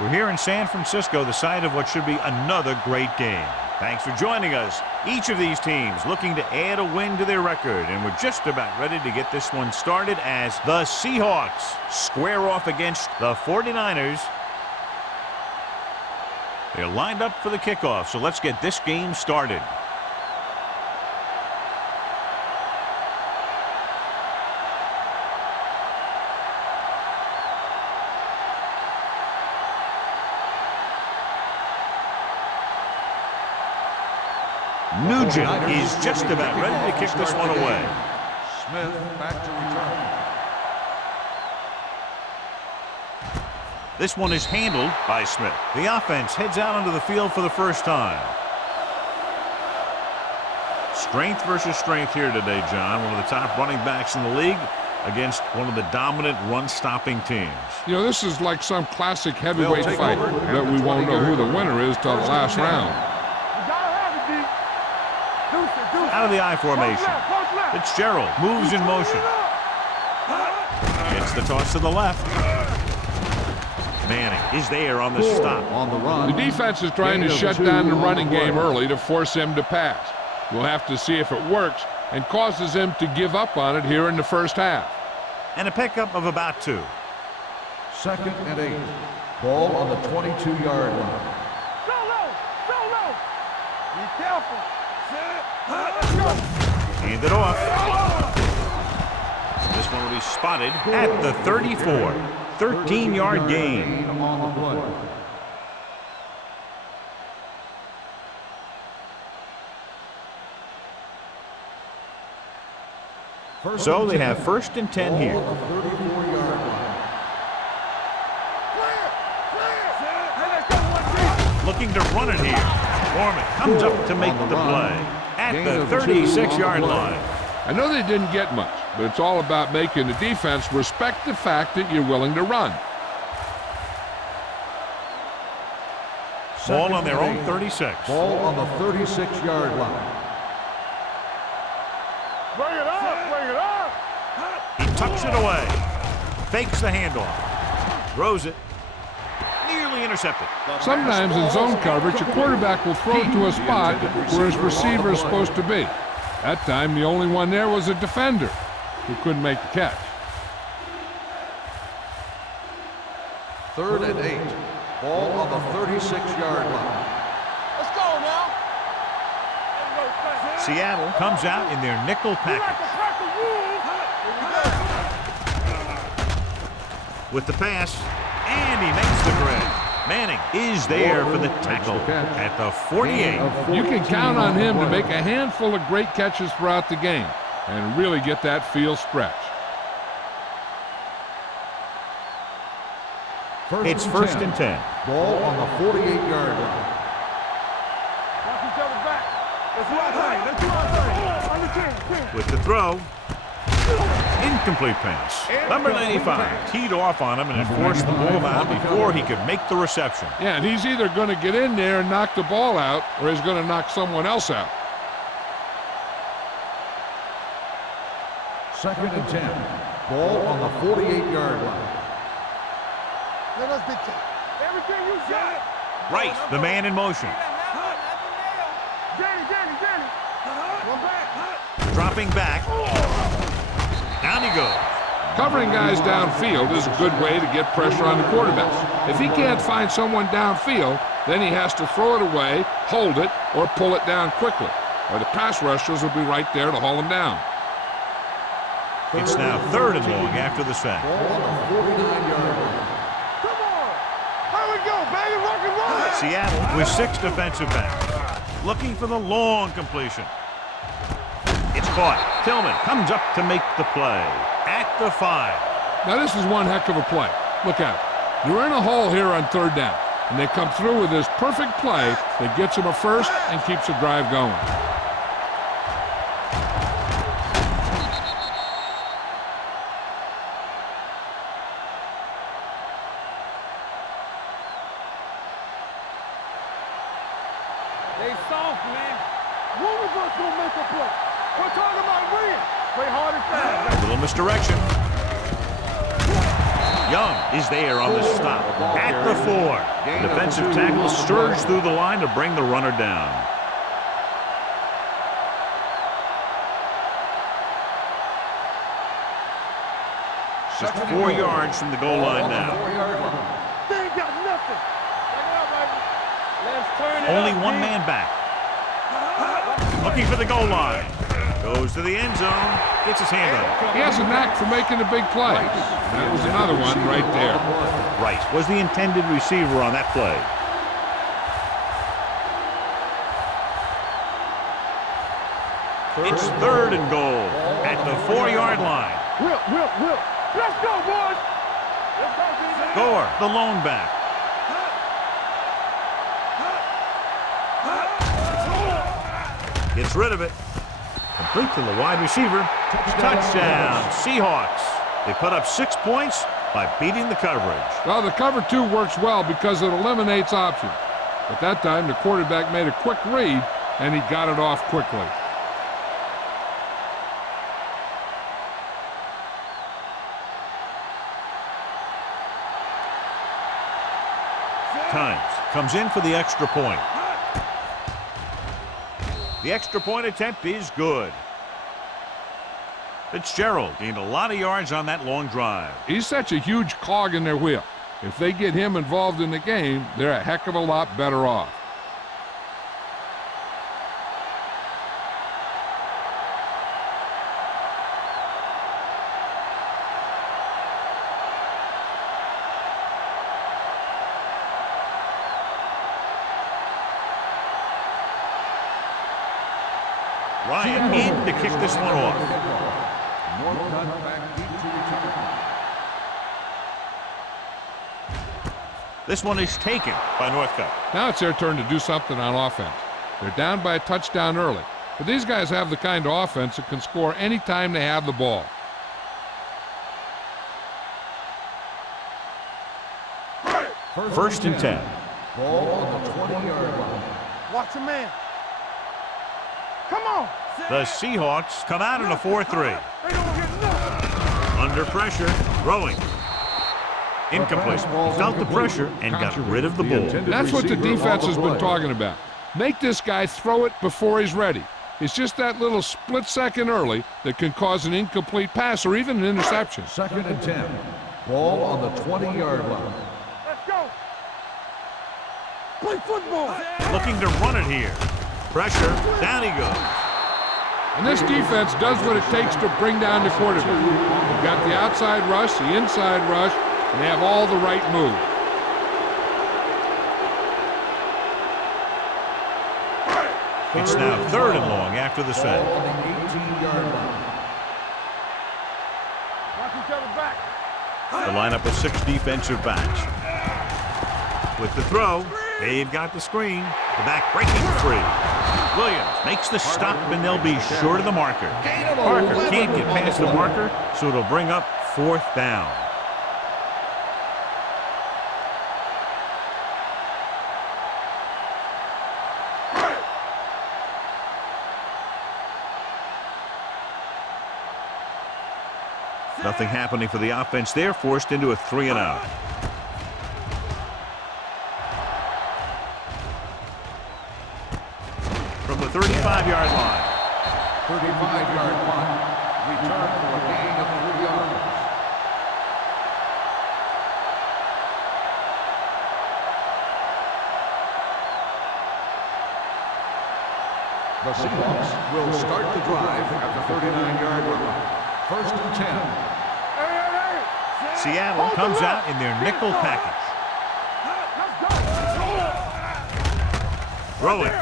We're here in San Francisco, the site of what should be another great game. Thanks for joining us. Each of these teams looking to add a win to their record, and we're just about ready to get this one started as the Seahawks square off against the 49ers. They're lined up for the kickoff, so let's get this game started. Nugent is just about ready to kick this one away. Smith back to return. This one is handled by Smith. The offense heads out onto the field for the first time. Strength versus strength here today, John. One of the top running backs in the league against one of the dominant run-stopping teams. You know, this is like some classic heavyweight fight that we won't know who the winner is till the last round. Out of the I formation. Fitzgerald moves in motion. Gets the toss to the left. Manning is there on the stop. On the run. The defense is trying to shut down the running game early to force him to pass. We'll have to see if it works and causes him to give up on it here in the first half. And a pickup of about 2. 2nd and 8. Ball on the 22-yard line. Be careful. Hand it off. This one will be spotted at the 34. 13-yard gain. On the play. So they have 1st and 10 here. Ball on the 34-yard line. Looking to run it here. Foreman comes up to make the play at the 36-yard line. I know they didn't get much, but it's all about making the defense respect the fact that you're willing to run. Ball on their own 36. Ball on the 36-yard line. Bring it up, bring it up. He tucks it away. Fakes the handoff. Throws it. Nearly intercepted. Sometimes in zone coverage, a quarterback will throw to a spot where his receiver is supposed to be. That time, the only one there was a defender who couldn't make the catch. 3rd and 8. Ball on the 36-yard line. Let's go now. Seattle comes out in their nickel package. With the pass, and he makes the grab. Manning is there for the tackle at the 48. You can count on him to make a handful of great catches throughout the game and really get that field stretch. It's 1st and 10. Ball on the 48-yard line. Watch each other back. Let's do our thing. With the throw. Incomplete pass. Number 95 teed off on him and forced the ball out before he could make the reception. Yeah, and he's either going to get in there and knock the ball out or he's going to knock someone else out. 2nd and 10. Ball on the 48-yard line. Let us dictate. Everything you said. Right, the man in motion. Danny. One back. Dropping back. Down he goes. Covering guys downfield is a good way to get pressure on the quarterbacks. If he can't find someone downfield, then he has to throw it away, hold it, or pull it down quickly. Or the pass rushers will be right there to haul him down. It's now 3rd and long after the sack. Ball on the 49-yard line. Come on. Here we go, baby. Rock and roll. Seattle with 6 defensive backs. Looking for the long completion. It's caught. Tillman comes up to make the play at the 5. Now this is one heck of a play. Look at it. You're in a hole here on 3rd down, and they come through with this perfect play that gets them a first and keeps the drive going. They soft, man. One of us gonna make a play. We're talking about win. Play hard and fast. A little misdirection. Young is there on the stop at the 4. The defensive tackle surged through the line to bring the runner down. Just 4 yards from the goal line now. They ain't got nothing. Let's turn it Only up, one D. man back. Looking for the goal line. Goes to the end zone. Gets his hand on it. He has a knack for making the big plays. That was another one right there. Rice was the intended receiver on that play. It's 3rd and goal at the 4-yard line. Will. Let's go, boys. Let's go, D. Gore, the lone back. Gets rid of it. Complete to the wide receiver. Touchdown, Seahawks. They put up 6 points by beating the coverage. Well, the cover 2 works well because it eliminates options. But that time, the quarterback made a quick read, and he got it off quickly. Times comes in for the extra point. The extra point attempt is good. Fitzgerald gained a lot of yards on that long drive. He's such a huge cog in their wheel. If they get him involved in the game, they're a heck of a lot better off. Ryan in to kick this one off. Northcutt back deep to return. This one is taken by Northcutt. Now it's their turn to do something on offense. They're down by a touchdown early, but these guys have the kind of offense that can score any time they have the ball. First and 10. Ball on the 20-yard line. Watch a man. Come on. The Seahawks come out in a 4-3. They don't get nothing. Under pressure, throwing. Incomplete. He felt the pressure and got rid of the ball. That's what the defense has been talking about. Make this guy throw it before he's ready. It's just that little split second early that can cause an incomplete pass or even an interception. 2nd and 10. Ball on the 20-yard line. Let's go. Play football. Looking to run it here. Pressure, down he goes. And this defense does what it takes to bring down the quarterback. They've got the outside rush, the inside rush, and they have all the right moves. It's now 3rd and long after the Ball set. on the 18-yard line. Watch each other back. The lineup of 6 defensive backs. With the throw, they've got the screen. The back breaking free. Williams makes the stop, and they'll be short of the marker. Parker can't get past the marker, so it'll bring up 4th down. Nothing happening for the offense there, forced into a 3-and-out. From the 35-yard line. 35-yard punt. Return for a gain of 3 yards. The Seahawks will start the drive at the 39-yard line. 1st and 10. Seattle comes out in their nickel package. Throwing.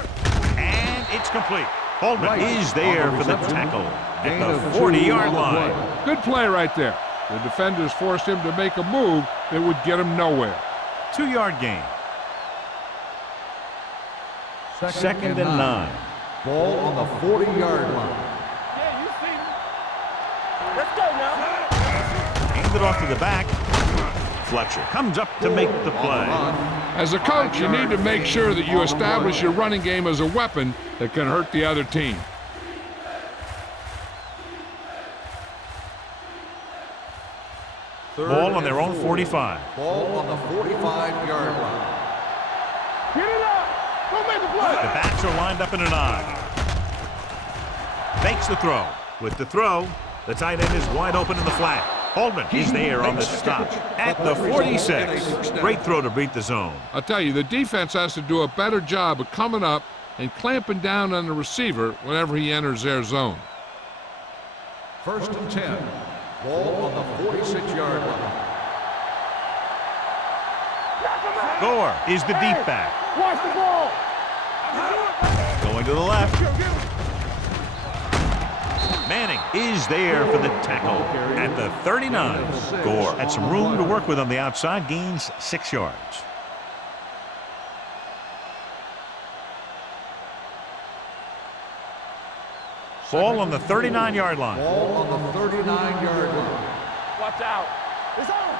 And it's complete. Holman is there for the tackle at the 40-yard line. Good play right there. The defenders forced him to make a move that would get him nowhere. 2-yard gain. 2nd and 9. Ball on the 40-yard line. Yeah, you see me. Let's go now. Hand it off to the back. Fletcher comes up to make the play. As a coach, you need to make sure that you establish your running game as a weapon that can hurt the other team. Ball on their own 45. Ball on the 45-yard line. Get it up. Go make the play. The backs are lined up in an I. Fakes the throw. With the throw, the tight end is wide open in the flat. Holman is there on the stop at the 46. Great throw to beat the zone. I'll tell you, the defense has to do a better job of coming up and clamping down on the receiver whenever he enters their zone. 1st and 10. Ball on the 46-yard line. Gore is the deep back. Watch the ball. Going to the left. Manning is there for the tackle at the 39. Gore had some room to work with on the outside, gains 6 yards. Ball on the 39-yard line. Ball on the 39-yard line. Watch out. It's on.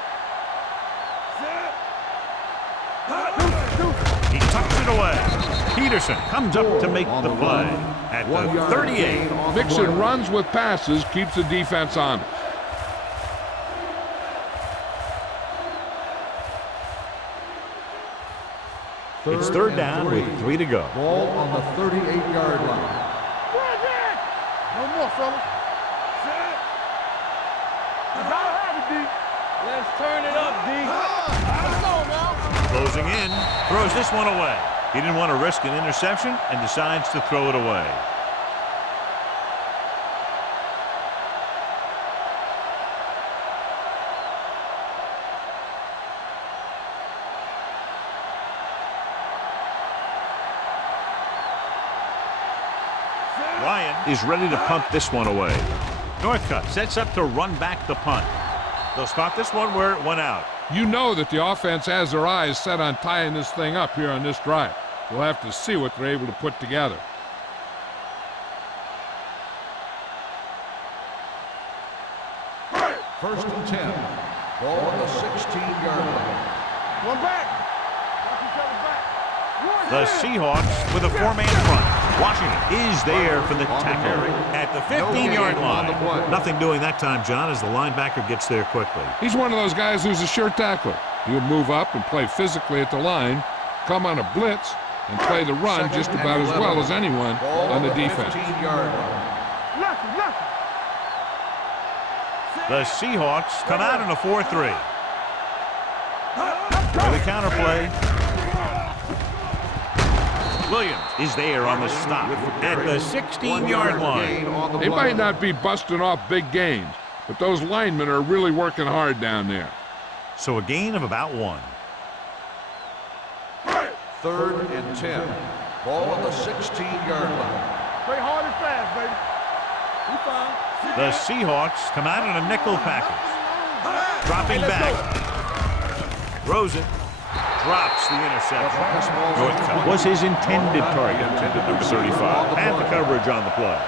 He tucks it away. Peterson comes up to make the play at the 38. Mixing runs with passes keeps the defense honest. It's 3rd down with 3 to go. Ball on the 38-yard line. No more, fellas. You gotta have it, D. Let's turn it up, D. Let's go now. Closing in, throws this one away. He didn't want to risk an interception and decides to throw it away. Ryan is ready to punt this one away. Northcutt sets up to run back the punt. They'll spot this one where it went out. You know that the offense has their eyes set on tying this thing up here on this drive. We'll have to see what they're able to put together. First and 10. Ball on the 16-yard line. One back. Watch each other back. The Seahawks with a 4-man front. Washington is there for the tackle at the 15-yard line. Nothing doing that time, John, as the linebacker gets there quickly. He's one of those guys who's a sure tackler. He'll move up and play physically at the line, come on a blitz, and play the run just about as well as anyone on the defense. 15-yard line. The Seahawks come out in a 4-3. For the counter play. Williams is there on the stop at the 16-yard line. They might not be busting off big gains, but those linemen are really working hard down there. So a gain of about 1. 3rd and 10. Ball on the 16-yard line. Play hard and fast, baby. We fine. The Seahawks come out in a nickel package. Dropping back. Throws it. Drops the interception. Northcutt was his intended target at number 35. And the coverage on the play.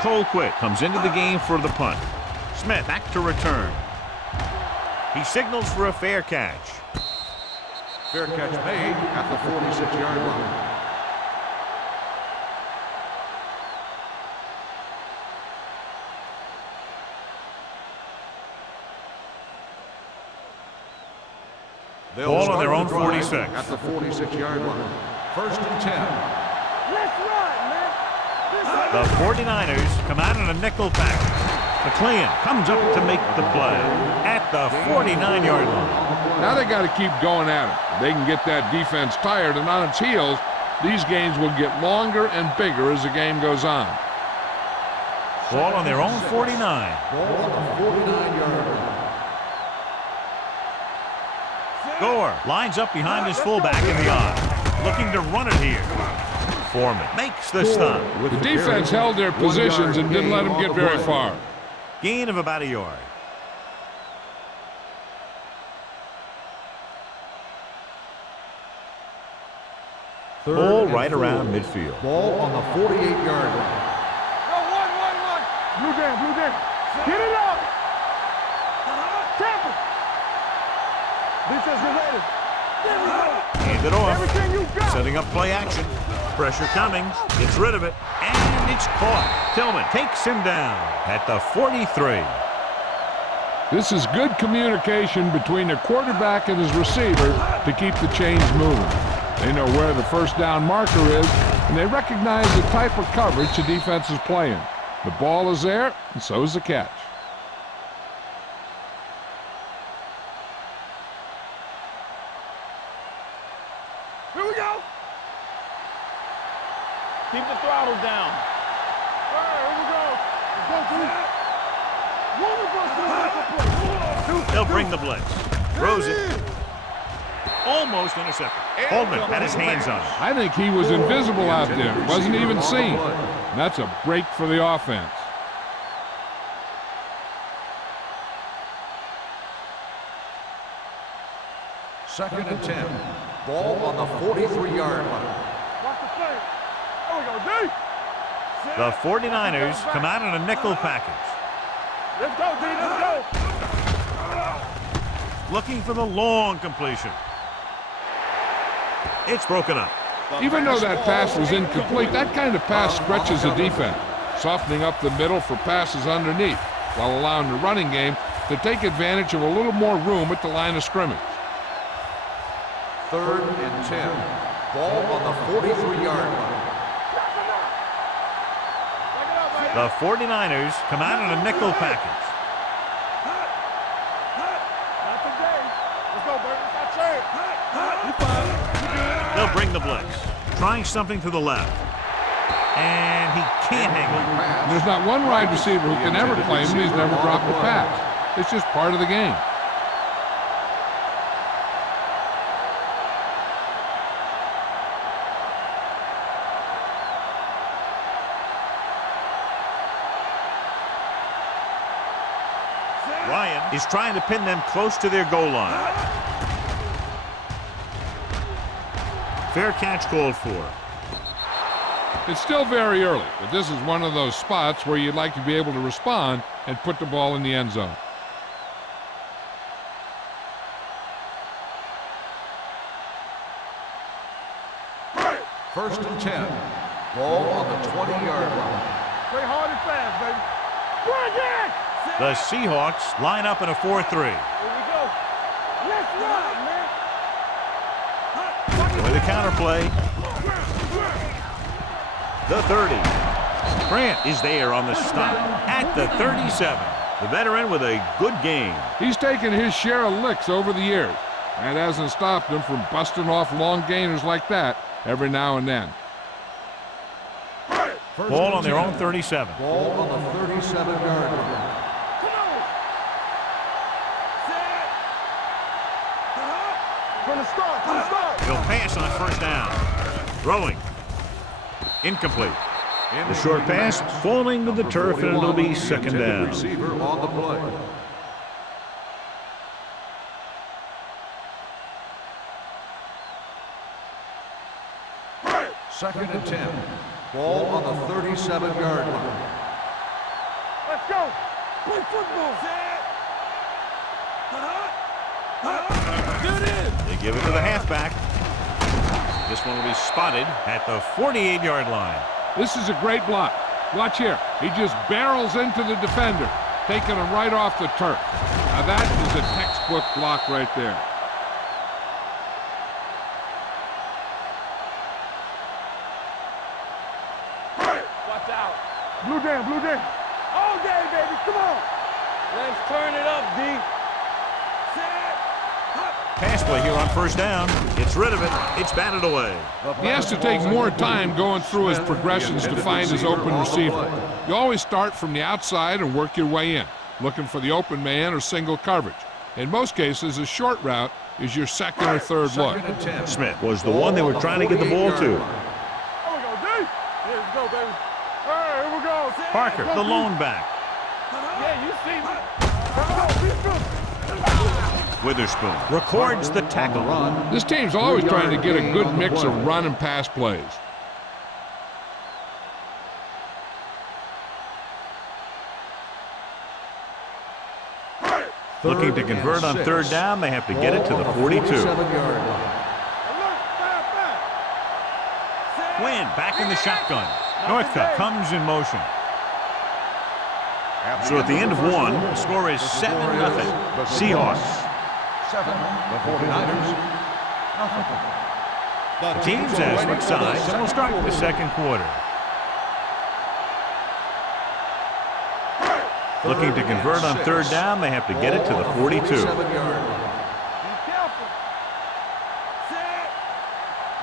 Colquitt comes into the game for the punt. Smith back to return. He signals for a fair catch. Fair catch made at the 46-yard line. Ball on their own 46. At the 46-yard line. 1st and 10. Let's run, man. The 49ers come out in a nickel package. McLean comes up to make the play at the 49-yard line. Now they got to keep going at it. If they can get that defense tired and on its heels, these games will get longer and bigger as the game goes on. Ball on their own 49. Ball on the 49-yard line. Gore lines up behind his fullback in the I. Looking to run it here. Foreman makes the stop. The defense held their positions and didn't let them get very far. Gain of about a yard. Ball right around midfield. Ball on the 48-yard line. Go, one. Blue down. Get it up. Tampa. says you're ready. There we go. Hand it off. Everything you got. Setting up play action. Pressure coming. Gets rid of it. And it's caught. Tillman takes him down at the 43. This is good communication between the quarterback and his receiver to keep the chains moving. They know where the first down marker is, and they recognize the type of coverage the defense is playing. The ball is there, and so is the catch. Here we go. Keep the throttle down. All right, here we go. Let's go, G. One of us will make a play. They'll bring the blitz. Throws it. Almost intercepted. Holman had his hands on it. I think he was invisible out there. Wasn't even seen. And that's a break for the offense. Second and 10. Ball on the 43-yard line. Watch the play. There we go, D. The 49ers come out in a nickel package. Let's go, D. Let's go. Looking for the long completion. It's broken up. Even though that pass was incomplete, that kind of pass stretches the defense, softening up the middle for passes underneath, while allowing the running game to take advantage of a little more room at the line of scrimmage. Third and 10. Ball on the 43-yard line. The 49ers come out in a nickel package. Not today. Let's go, Burton. It's our turn. You fine. They'll bring the blitz. Trying something to the left. And he can't hang it. There's not one wide receiver who can ever claim that he's never dropped a pass. It's just part of the game. Ryan is trying to pin them close to their goal line. Fair catch called for. It's still very early, but this is one of those spots where you'd like to be able to respond and put the ball in the end zone. First and 10. Ball on the 20-yard line. Play hard and fast, baby. Bring it! The Seahawks line up in a 4-3. Here we go. Let's run, man. With a counter play. The 30. Grant is there on the stop at the 37. The veteran with a good game. He's taken his share of licks over the years. That hasn't stopped him from busting off long gainers like that every now and then. Ball on their own 37. Ball on the 37-yard line. From the start. He'll pass on first down. Throwing. Incomplete. The short pass falling to the turf, and it'll be second down. Receiver on the play. Second and 10. Ball on the 37-yard line. Let's go. Play football. They give it to the halfback. This one will be spotted at the 48-yard line. This is a great block. Watch here. He just barrels into the defender, taking him right off the turf. Now that is a textbook block right there. Watch out. Blue down. All day, baby. Come on. Let's turn it up, D. Pass play here on first down. Gets rid of it. It's batted away. He has to take more time going through his progressions to find his open receiver. You always start from the outside and work your way in, looking for the open man or single coverage. In most cases, a short route is your second or third look. Smith was the one they were trying to get the ball to. Here we go, D. Here we go, baby. All right, here we go. Parker, the lone back. Yeah, you see me. Witherspoon records the tackle. This team's always trying to get a good mix of run and pass plays. Looking to convert on 3rd down. They have to get it to the 42. 47-yard line. Quinn back in the shotgun. Northcutt comes in motion. So at the end of 1, the score is 7-0. Seahawks. 7, the 49ers. The teams have switched sides and will start the 2nd quarter. Looking to convert on 3rd down. They have to get it to the 42. 47-yard line.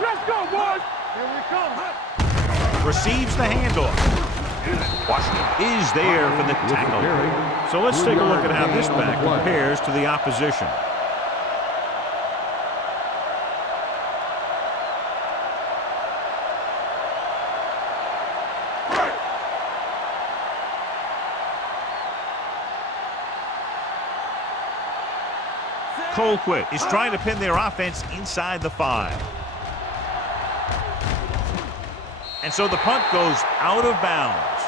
Let's go, boys. Here we come. Receives the handoff. Washington is there for the tackle. So let's take a look at how this back compares to the opposition. Colquitt is trying to pin their offense inside the 5. And so the punt goes out of bounds.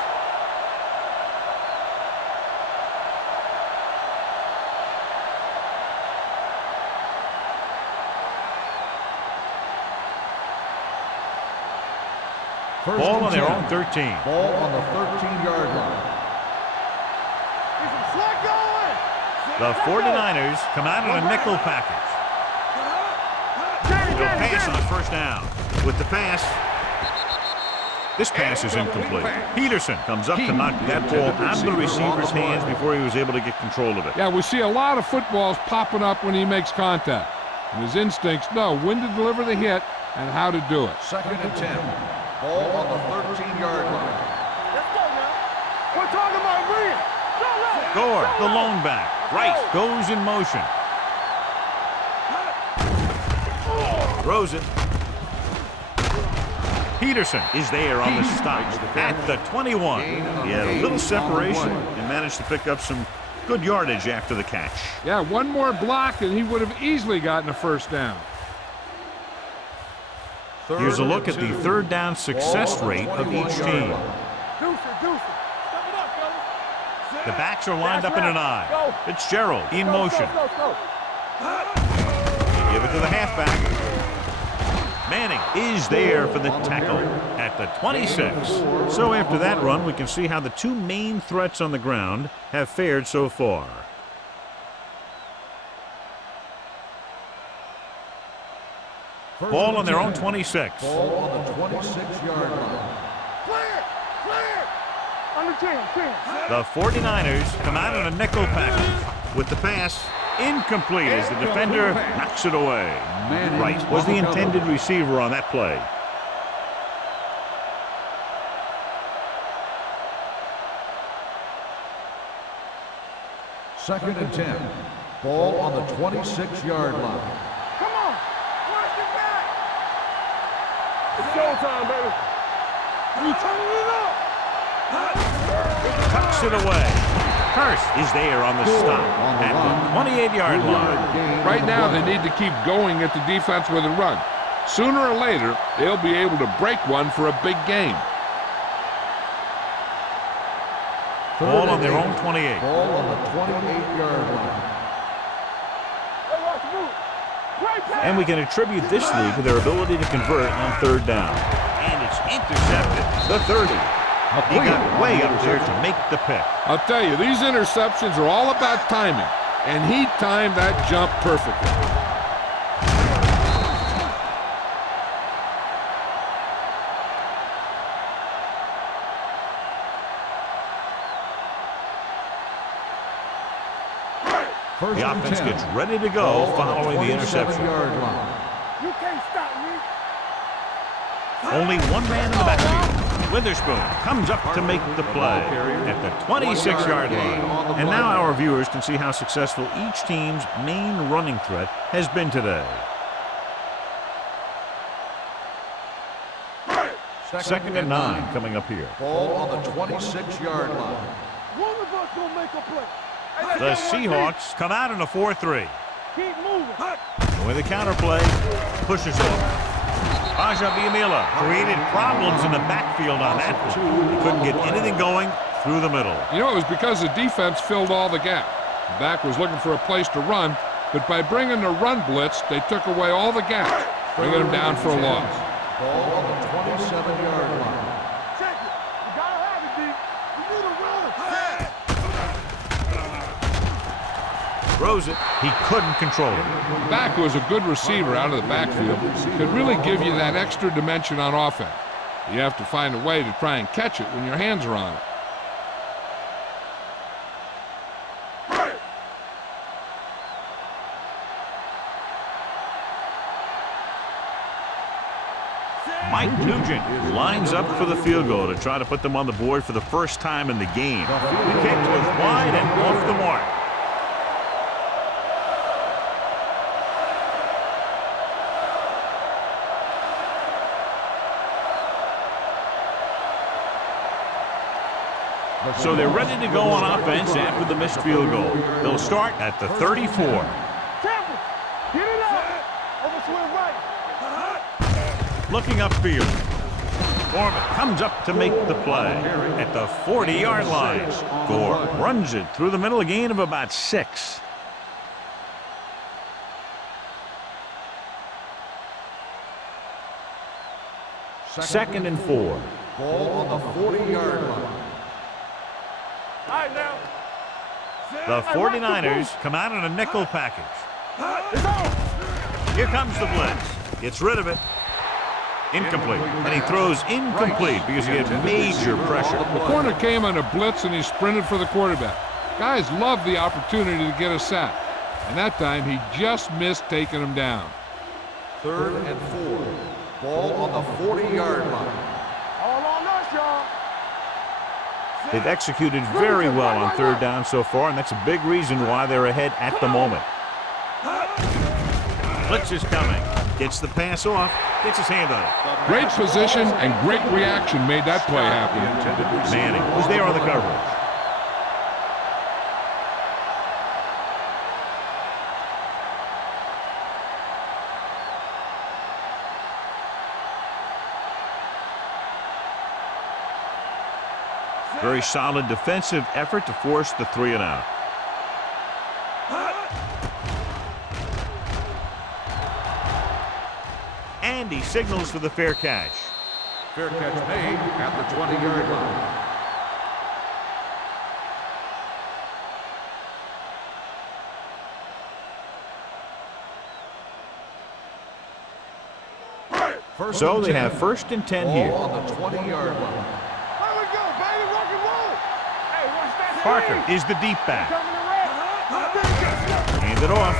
Ball on their own 13. Ball on the 13-yard line. The 49ers come out in a nickel package. They'll pass on 1st down. With the pass, this pass is incomplete. Peterson comes up to knock that ball out of the receiver's hands before he was able to get control of it. Yeah, we see a lot of footballs popping up when he makes contact. And his instincts know when to deliver the hit and how to do it. 2nd and 10. Ball on the 13-yard line. Let's go now. We're talking about Reed. Gore, the lone back. Rice goes in motion. Throws it. Peterson is there on the stop at the 21. He had a little separation and managed to pick up some good yardage after the catch. Yeah, one more block and he would have easily gotten a 1st down. Here's a look at the 3rd down success rate of each team. The backs are lined up in an I. Fitzgerald in motion. Give it to the halfback. Manning is there for the tackle at the 26. So after that run, we can see how the 2 main threats on the ground have fared so far. Ball on their own 26. Ball on the 26-yard line. The 49ers come out in a nickel package. With the pass, incomplete as the defender knocks it away. Rice was the intended receiver on that play. Second and 10. Ball on the 26-yard line. Come on. Watch it back. It's showtime, baby. You turning it up. Tucks it away. Hurst is there on the stop at the 28-yard line. Right now, they need to keep going at the defense with a run. Sooner or later, they'll be able to break one for a big game. Ball on their own 28. Ball on the 28-yard line. And we can attribute this lead to their ability to convert on 3rd down. And it's intercepted. The 30. He got way up there to make the pick. I'll tell you, these interceptions are all about timing, and he timed that jump perfectly. The offense gets ready to go following the interception. You can't stop me. Only one man in the backfield. Witherspoon comes up to make the play at the 26-yard line. And now our viewers can see how successful each team's main running threat has been today. 2nd and 9 coming up here. Ball on the 26-yard line. One of us gonna make a play. The Seahawks come out in a 4-3. Keep moving. With a counterplay, pushes off. Biamila created problems in the backfield on that one. He couldn't get anything going through the middle. You know, it was because the defense filled all the gap. The back was looking for a place to run, but by bringing the run blitz, they took away all the gaps, bringing him down for a loss. Ball on the 27-yard line. Check it. You gotta have it, D. You need to run. Throws it. He couldn't control it. The back, who was a good receiver out of the backfield, could really give you that extra dimension on offense. You have to find a way to try and catch it when your hands are on it. Mike Nugent lines up for the field goal to try to put them on the board for the first time in the game. The kick was wide and off the mark. So they're ready to go on offense after the missed field goal. They'll start at the 34. Tampa, get it out. Over swing right. Looking upfield. Foreman comes up to make the play at the 40-yard line. Gore runs it through the middle, a gain of about 6. Second and 4. Ball on the 40-yard line. All right, now. The 49ers come out in a nickel package. It's on. Here comes the blitz. Gets rid of it. Incomplete. And he throws incomplete because he had major pressure. The corner came on a blitz and he sprinted for the quarterback. Guys love the opportunity to get a sack. And that time he just missed taking him down. 3rd and 4. Ball on the 40-yard line. All on us, y'all. They've executed very well on 3rd down so far, and that's a big reason why they're ahead at the moment. Blitz is coming. Gets the pass off. Gets his hand on it. Great position and great reaction made that play happen. Manning was there on the coverage. Very solid defensive effort to force the 3 and out. And he signals for the fair catch. Fair catch made at the 20-yard line. So they have 1st and 10 here. Ball on the 20-yard line. There we go, baby. Rock and roll. Hey, watch that. Parker is the deep back. Coming around. Hand it off.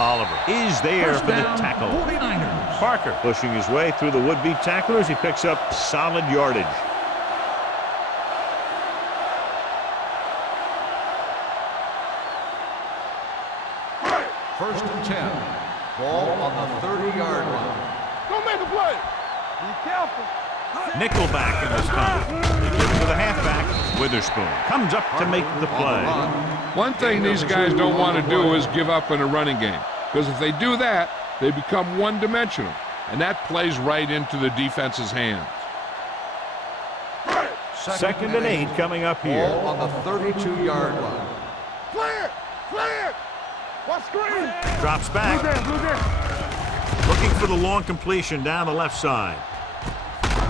Oliver is there for the tackle. Parker pushing his way through the would-be tacklers. He picks up solid yardage. First and 10. Ball on the 30-yard line. Go make a play. Be careful. Nickelback in this time. They give it to the halfback. Witherspoon comes up to make the play. One thing these guys don't want to do is give up in a running game. Because if they do that, they become one-dimensional. And that plays right into the defense's hands. 2nd and 8 coming up here. Ball on the 32-yard line. Clear. Clear. Watch screen. Drops back. Blue down. Looking for the long completion down the left side.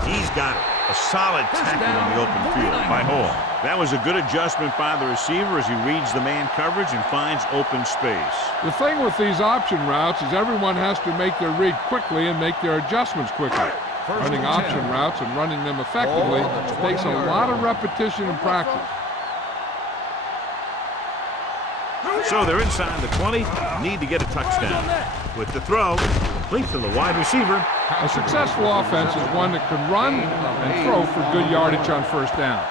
He's got it. A solid tackle on the open field by Hall. That was a good adjustment by the receiver as he reads the man coverage and finds open space. The thing with these option routes is everyone has to make their read quickly and make their adjustments quickly. Running option routes and running them effectively takes a lot of repetition and practice. So they're inside the 20, need to get a touchdown. With the throw, complete to the wide receiver. A successful offense is one that can run and throw for good yardage on 1st down.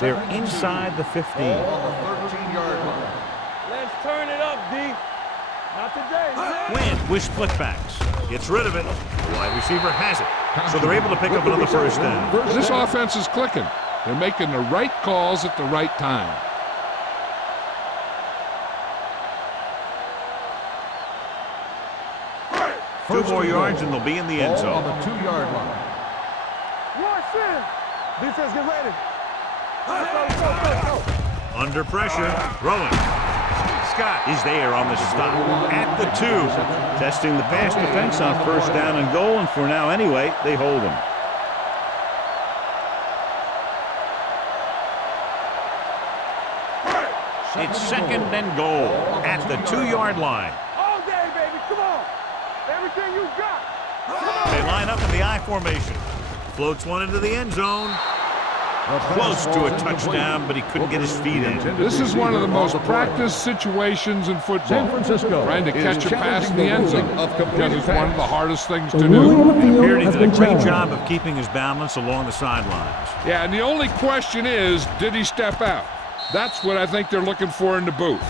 They're inside the 15. Ball on the 13-yard line. Let's turn it up, D. Not today. Win with splitbacks. Gets rid of it. The wide receiver has it. So they're able to pick up another 1st down. This offense is clicking. They're making the right calls at the right time. 2 more yards and they'll be in the end Ball on zone. the 2-yard line. Watch in. Defense, get ready. Go. Under pressure, throwing. Scott is there on the stop at the 2. Testing the pass defense on 1st down and goal, and for now anyway, they hold him. It's 2nd and goal at the 2-yard line. All day, baby. Come on. Everything you got. They line up in the I formation. Floats one into the end zone. Close to a touchdown, but he couldn't get his feet in. This is one of the most practiced situations in football. Trying to catch a pass in the end zone, because it's one of the hardest things to do. It appeared he did a great job of keeping his balance along the sidelines. Yeah, and the only question is, did he step out? That's what I think they're looking for in the booth.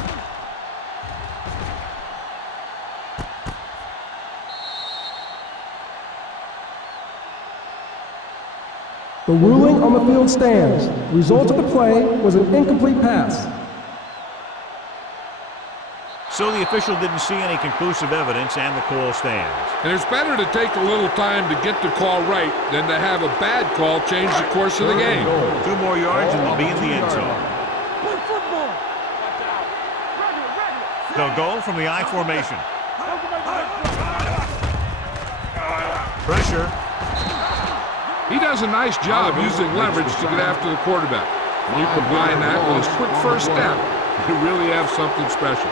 The ruling on the field stands. Result of the play was an incomplete pass. So the official didn't see any conclusive evidence, and the call stands. And it's better to take a little time to get the call right than to have a bad call change the course of the game. 2 more yards and they'll be in the end zone. Play football. They'll go from the I formation. Pressure. He does a nice job using leverage to get after the quarterback. When you combine that with his quick first step, you really have something special.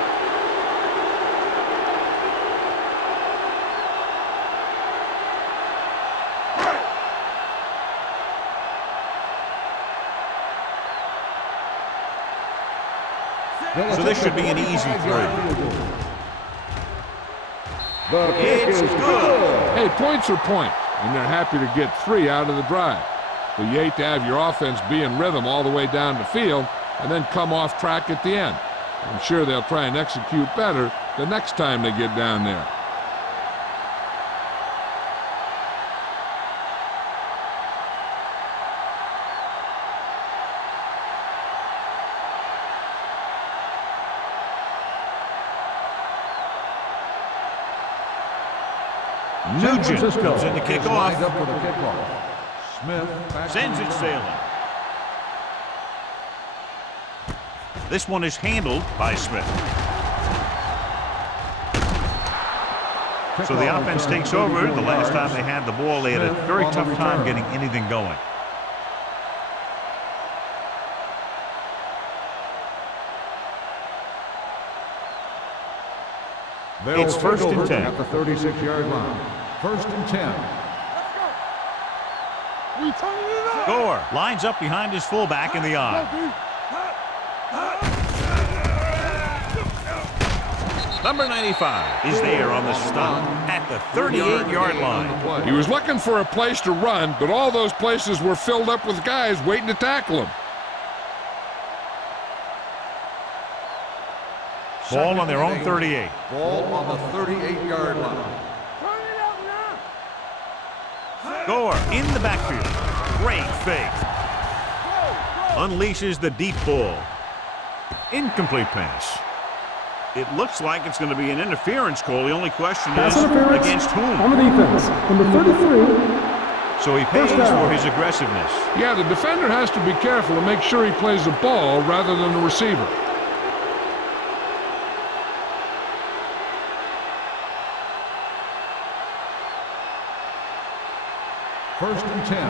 So this should be an easy 3. It's good. Hey, points are points, and they're happy to get 3 out of the drive. But you hate to have your offense be in rhythm all the way down the field and then come off track at the end. I'm sure they'll try and execute better the next time they get down there. Nugent comes in to kick off. Lined up for the kickoff. Smith back Sends it sailing. This one is handled by Smith. So the offense takes over. The last time they had the ball, they had a very tough time getting anything going. It's 1st and 10. At the 36-yard line. 1st and 10. We turning it up. Gore lines up behind his fullback in the I. Number 95 is there on the stop at the 38-yard line. He was looking for a place to run, but all those places were filled up with guys waiting to tackle him. Ball on their own 38. Ball on the 38-yard line. Turn it up now. Gore in the backfield. Great fake. Unleashes the deep ball. Incomplete pass. It looks like it's going to be an interference call. The only question Pass is interference against whom? on the defense. Number 33. So he pays First down. for his aggressiveness. Yeah, the defender has to be careful to make sure he plays the ball rather than the receiver. First and 10.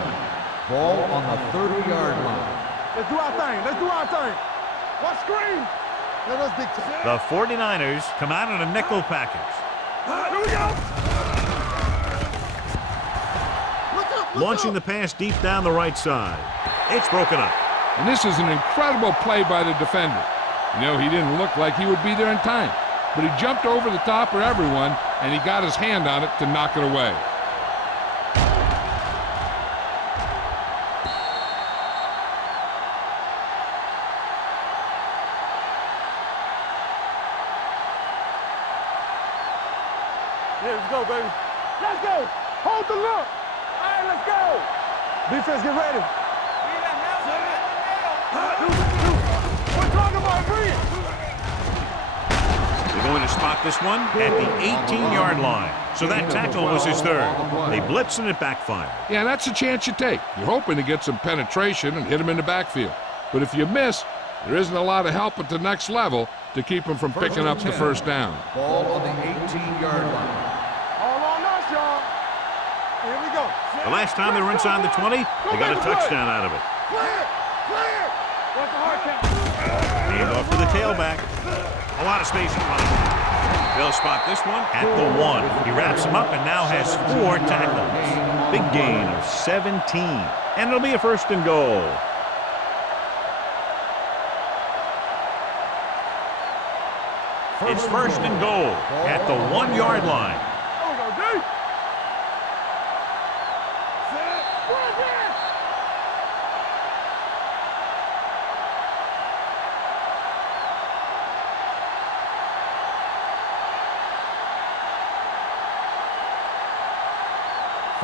Ball on the 30-yard line. Let's do our thing. Let's do our thing. What screen? Let us dictate. The 49ers come out in a nickel package. Here we go. Launching the pass deep down the right side. It's broken up. And this is an incredible play by the defender. You know, he didn't look like he would be there in time, but he jumped over the top of everyone, and he got his hand on it to knock it away. Yeah, let's go, baby. Let's go. Hold the look. All right, let's go. Defense, get ready. We're talking about brilliant. They going to spot this one at the 18-yard line. So that tackle was his third. They blitzed and it backfired. Yeah, that's a chance you take. You're hoping to get some penetration and hit him in the backfield. But if you miss, there isn't a lot of help at the next level to keep him from picking up the first down. Ball on the 18-yard line. All on us, y'all. Here we go. The last time they were inside the 20, they got a touchdown out of it. Clear! Clear! What's the hard count? Hand off to the tailback. A lot of space in front of him. They'll spot this one at the 1. He wraps him up and now has 4 tackles. Big gain of 17. And it'll be a first and goal. It's first and goal at the 1-yard line. There we go, D. Set. Right there.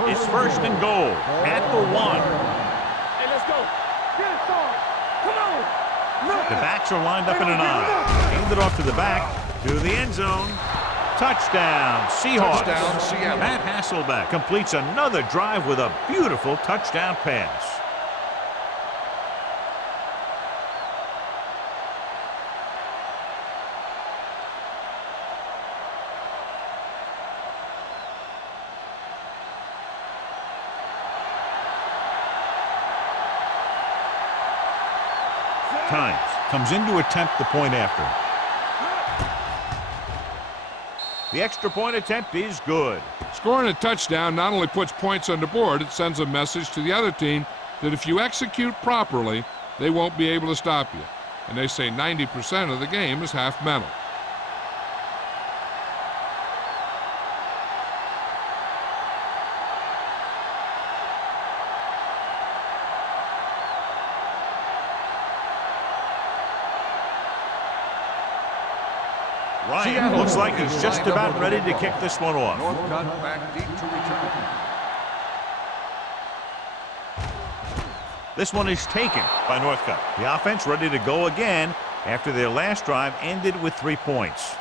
It's first and goal at the 1. Hey, let's go. Get it, Sarge. Come on. Look. The backs are lined up in an I. Hand it off to the back, to the end zone. Touchdown, Seahawks. Touchdown, Seattle. Matt Hasselbeck completes another drive with a beautiful touchdown pass. Times comes in to attempt the point after. The extra point attempt is good. Scoring a touchdown not only puts points on the board, it sends a message to the other team that if you execute properly, they won't be able to stop you. And they say 90% of the game is half mental. Ryan looks like he's just about ready to kick this one off. Northcutt back deep to return. This one is taken by Northcutt. The offense ready to go again after their last drive ended with 3 points.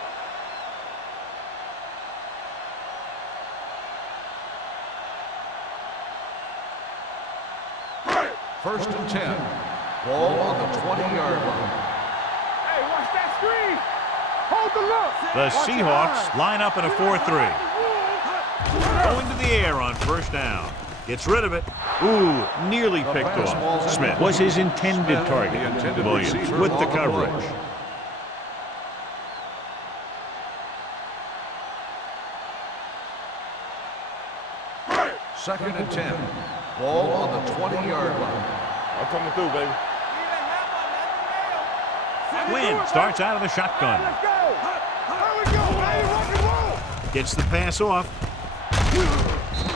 First and 10. Ball on the 20-yard line. Hey, watch that screen. Hold the look. The Seahawks line up in a 4-3. Going to the air on first down. Gets rid of it. Ooh, nearly picked off. Smith was his intended target. Williams with the coverage. Second and 10. Ball on the 20-yard line. I'm coming through, baby. Quinn starts out of the shotgun. Let's go. Here we go, baby. Rock and roll. Gets the pass off.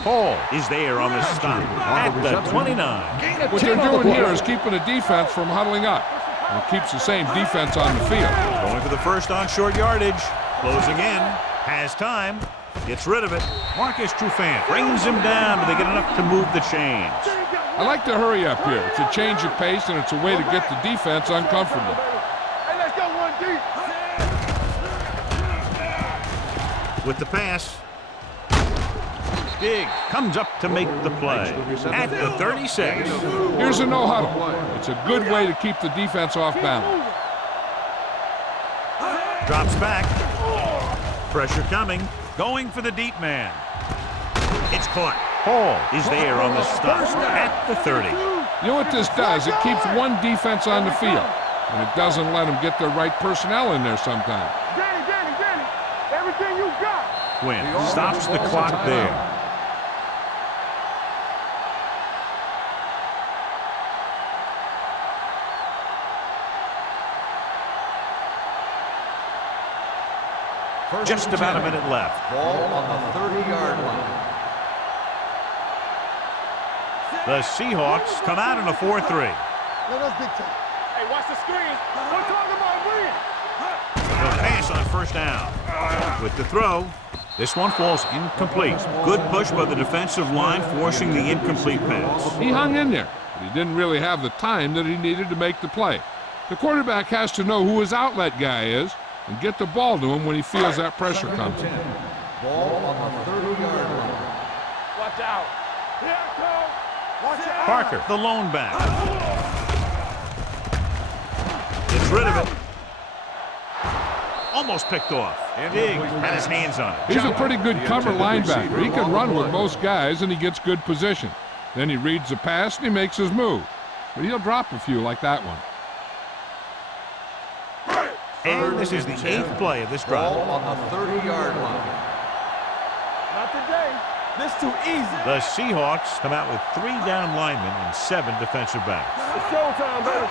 Hall is there on the stop at the 29. What they're doing here is keeping the defense from huddling up. And it keeps the same defense on the field. Going for the first on short yardage. Closing in. Has time. Gets rid of it. Marcus Trufant brings him down, but they get enough to move the chains. I like to hurry up here. It's a change of pace, and it's a way to get the defense uncomfortable. Hey, let's go one deep. With the pass. Diggs comes up to make the play at the 36. Here's a no huddle. It's a good way to keep the defense off balance. Drops back. Pressure coming. Going for the deep man. It's caught. Hall is there on the stop at the 30. You know what this does? It keeps one defense on the field, and it doesn't let them get the right personnel in there sometimes. Danny. Everything you got. Quinn stops the clock there. Just about a minute left. Ball on the 30-yard line. The Seahawks come out in a 4-3. Let us dictate. Hey, watch the screen. We're talking about win. They'll pass on first down. With the throw, this one falls incomplete. Good push by the defensive line, forcing the incomplete pass. He hung in there, but he didn't really have the time that he needed to make the play. The quarterback has to know who his outlet guy is, and get the ball to him when he feels that pressure coming. Ball on the 30-yard line. Watch out. Here I come. Watch out. Parker, the lone back. Gets rid of it. Almost picked off. Diggs had his hands on it. He's a pretty good cover linebacker. He can run with most guys, and he gets good position. Then he reads the pass, and he makes his move. But he'll drop a few like that one. And this is the 8th play of this drive. Ball on the 30-yard line. Not today. This too easy. The Seahawks come out with 3 down linemen and 7 defensive backs. It's showtime, baby.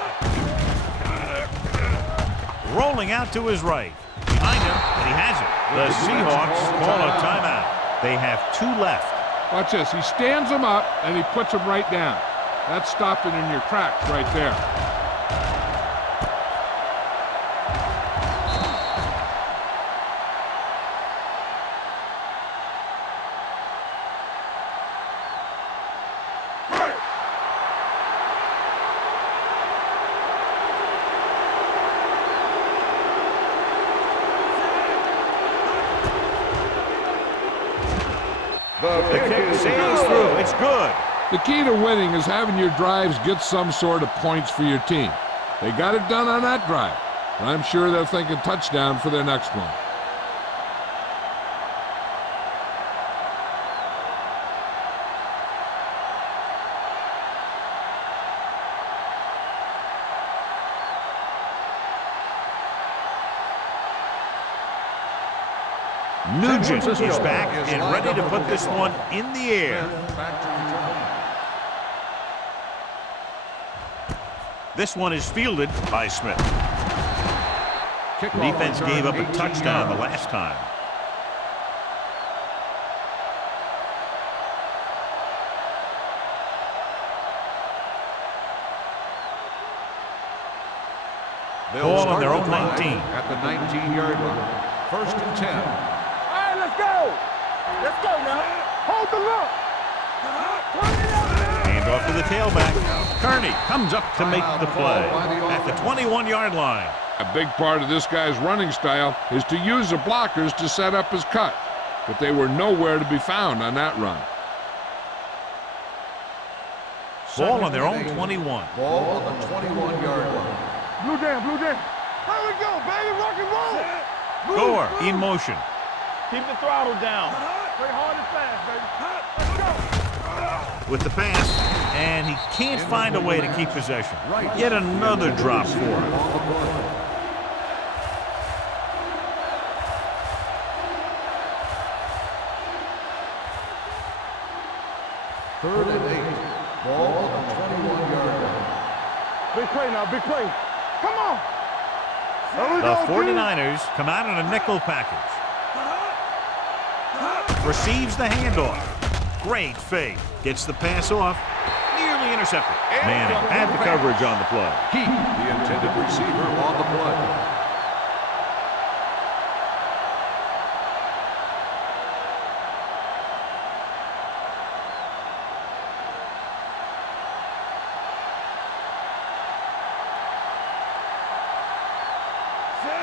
Rolling out to his right. Behind him, and he has it. The Seahawks call a timeout. They have 2 left. Watch this. He stands them up, and he puts them right down. That's stopping in your tracks right there. The kick sails through. It's good. The key to winning is having your drives get some sort of points for your team. They got it done on that drive, and I'm sure they're thinking touchdown for their next one. Nugent is back and ready to put this one in the air. This one is fielded by Smith. The defense gave up a touchdown the last time. Ball on their own 19. At the 19-yard line. 1st and 10. All right, let's go. Let's go now. Hold the look. Turn it up now. Hand off to the tailback. Kearney comes up to make the play at the 21-yard line. A big part of this guy's running style is to use the blockers to set up his cut, but they were nowhere to be found on that run. Ball on their own 21. Ball on the 21-yard line. Blue down, blue down. Here we go, baby. Rock and roll. Gore in motion. Keep the throttle down. Play hard and fast, baby. Let's go. With the pass, and he can't find a way to keep possession. Yet another drop for him. 3rd and 8. Ball on the 21-yard line. Big play now, big play. Come on. The 49ers come out in a nickel package. Receives the handoff. Great fake. Gets the pass off. Nearly intercepted. Manning had the coverage on the play. Heat, the intended receiver, on the play.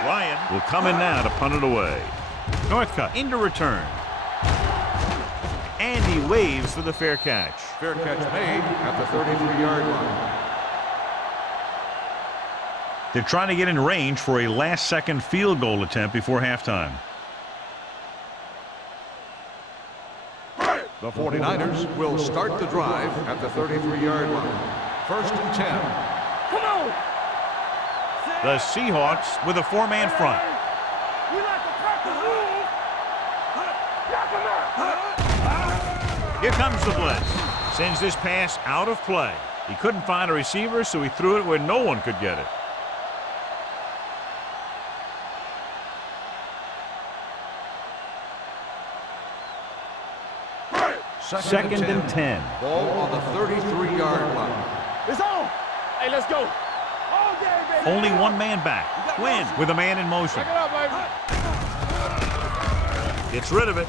Ryan will come in now to punt it away. Northcutt into return. And he waves for the fair catch. Fair catch made at the 33-yard line. They're trying to get in range for a last-second field goal attempt before halftime. The 49ers will start the drive at the 33-yard line. 1st and 10. Come on. The Seahawks with a 4-man front. We like to crack the rules. Knock him out. Here comes the blitz. Sends this pass out of play. He couldn't find a receiver, so he threw it where no one could get it. Second and 10. Ball on the 33-yard line. It's on. Hey, let's go. All day, baby. Only one man back. Quinn with a man in motion. Check it out, baby. Gets rid of it.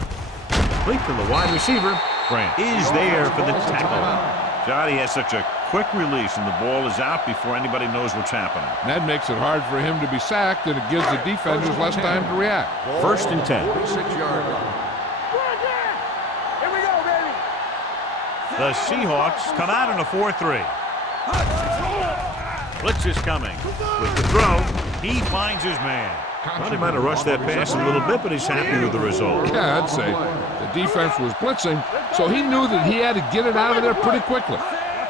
Complete to the wide receiver. Grant is there for the tackle. Johnny has such a quick release, and the ball is out before anybody knows what's happening. That makes it hard for him to be sacked, and it gives the defenders less time to react. 1st and 10. 46-yard line. Here we go, baby. The Seahawks come out in a 4-3. Blitz is coming. With the throw, he finds his man. Well, he might have rushed that pass a little bit, but he's happy with the result. Yeah, I'd say. The defense was blitzing, so he knew that he had to get it out of there pretty quickly.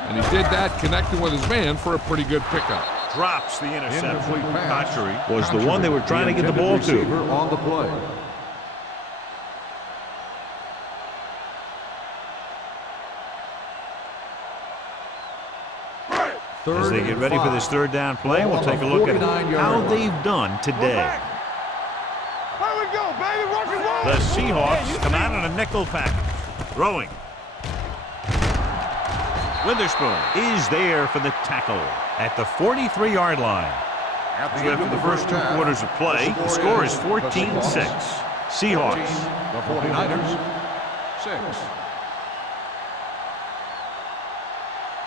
And he did that, connecting with his man for a pretty good pickup. Drops the interception. Incomplete pass. Kocheri was the one they were trying to get the ball to. On the play. As they get ready for this 3rd down play, we'll take a look at how they've done today. There we go, baby. Rock and roll. The Seahawks come out in a nickel package. Throwing. Witherspoon is there for the tackle at the 43-yard line. So after the first 2 quarters of play, the score is 14-6. Seahawks. The 49ers, 6.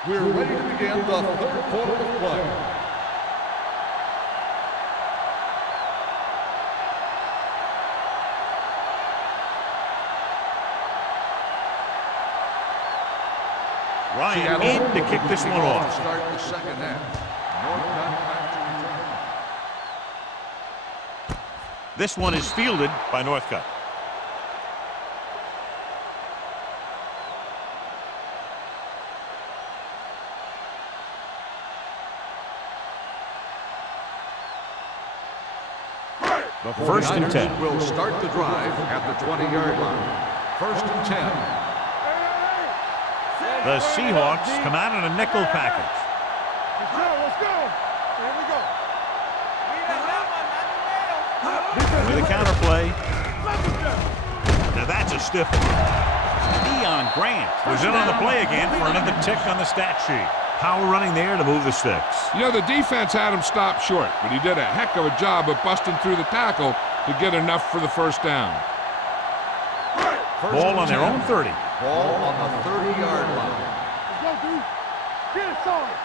We're ready to begin the 3rd quarter of play. Ryan in to kick this one off. Start the 2nd half. Northcutt back to return. This one is fielded by Northcutt. The 1st and 10. will start the drive at the 20-yard line. 1st and 10. The Seahawks come out in a nickel package. Let's go, let's go. Here we go. With a counter play. Now that's a stiff one. Deion Grant was in on the play again for another tick on the stat sheet. Power running there to move the sticks. You know, the defense had him stopped short, but he did a heck of a job of busting through the tackle to get enough for the 1st down. Ball on their own 30. Ball on the 30-yard line. Let's go, dude. Get it started.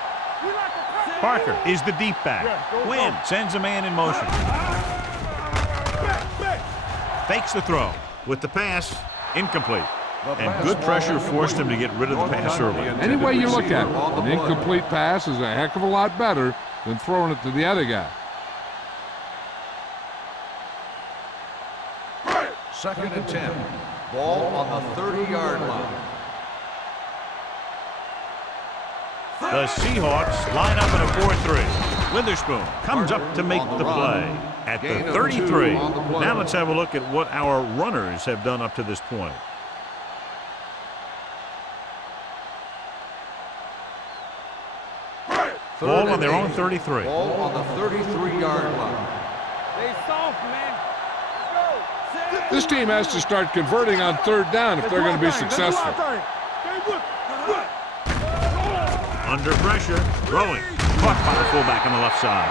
We like to press. Parker is the deep back. Quinn sends a man in motion. Fakes the throw. With the pass, incomplete. And good pressure forced him to get rid of the pass early. Any way you look at it, an incomplete pass is a heck of a lot better than throwing it to the other guy. 2nd and 10. Ball on the 30-yard line. The Seahawks line up in a 4-3. Witherspoon comes up to make the play at the 33. Now let's have a look at what our runners have done up to this point. Ball on their own 33. Ball on the 33-yard line. Stay soft, man. Let's go. This team has to start converting on 3rd down if they're going to be successful. Under pressure, throwing. Caught by the fullback on the left side.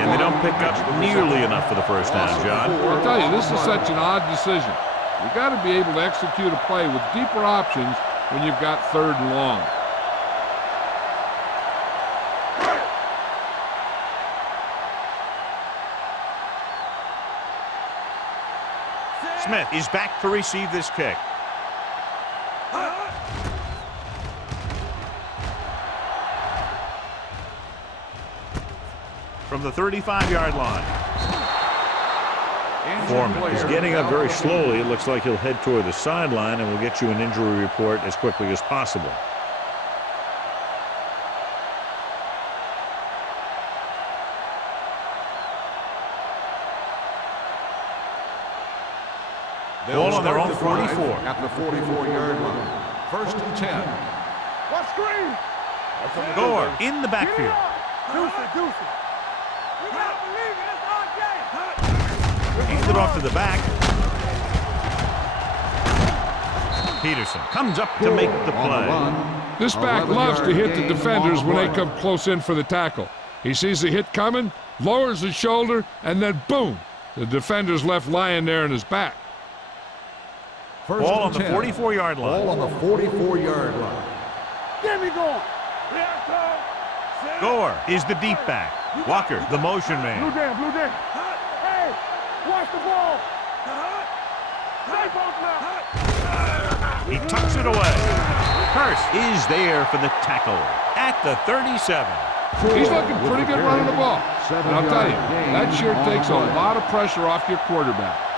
And they don't pick up nearly enough for the 1st down, John. I'll tell you, this is such an odd decision. You've got to be able to execute a play with deeper options when you've got 3rd and long. Smith is back to receive this kick. From the 35-yard line. Foreman is getting up very slowly. It looks like he'll head toward the sideline, and we'll get you an injury report as quickly as possible. Ball on their own 44. At the 44-yard line. 1st and 10. What screen? Gore in the backfield. Deuce it, deuce it. We gotta believe it. It's our game. Hands it off to the back. Peterson comes up to make the play. This back loves to hit the defenders when they come close in for the tackle. He sees the hit coming, lowers his shoulder, and then boom, the defender's left lying there in his back. Ball on the 44-yard line. Ball on the 44-yard line. Get me going. Gore is the deep back. Walker, the motion man. Blue down, blue down. Hey, watch the ball. Stay both now. He tucks it away. Hurst is there for the tackle at the 37. He's looking pretty good running the ball. And I'll tell you, that sure takes a lot of pressure off your quarterback.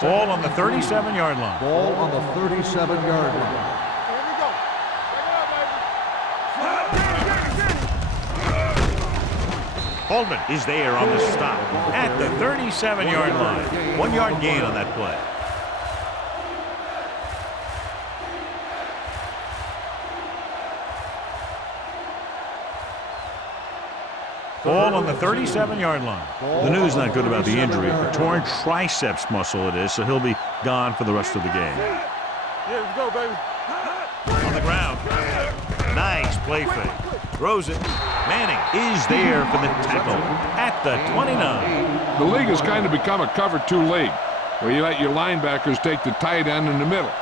Ball on the 37-yard line. Ball on the 37-yard line. Here we go. Check it out, baby. Holman is there on the stop at the 37-yard line. 1 yard gain on that play. Ball on the 37-yard line. The news not good about the injury. A torn triceps muscle it is, so he'll be gone for the rest of the game. Yeah, let's go, baby. On the ground. Nice play fake. Throws it. Manning is there for the tackle at the 29. The league has kind of become a cover 2 league, where you let your linebackers take the tight end in the middle.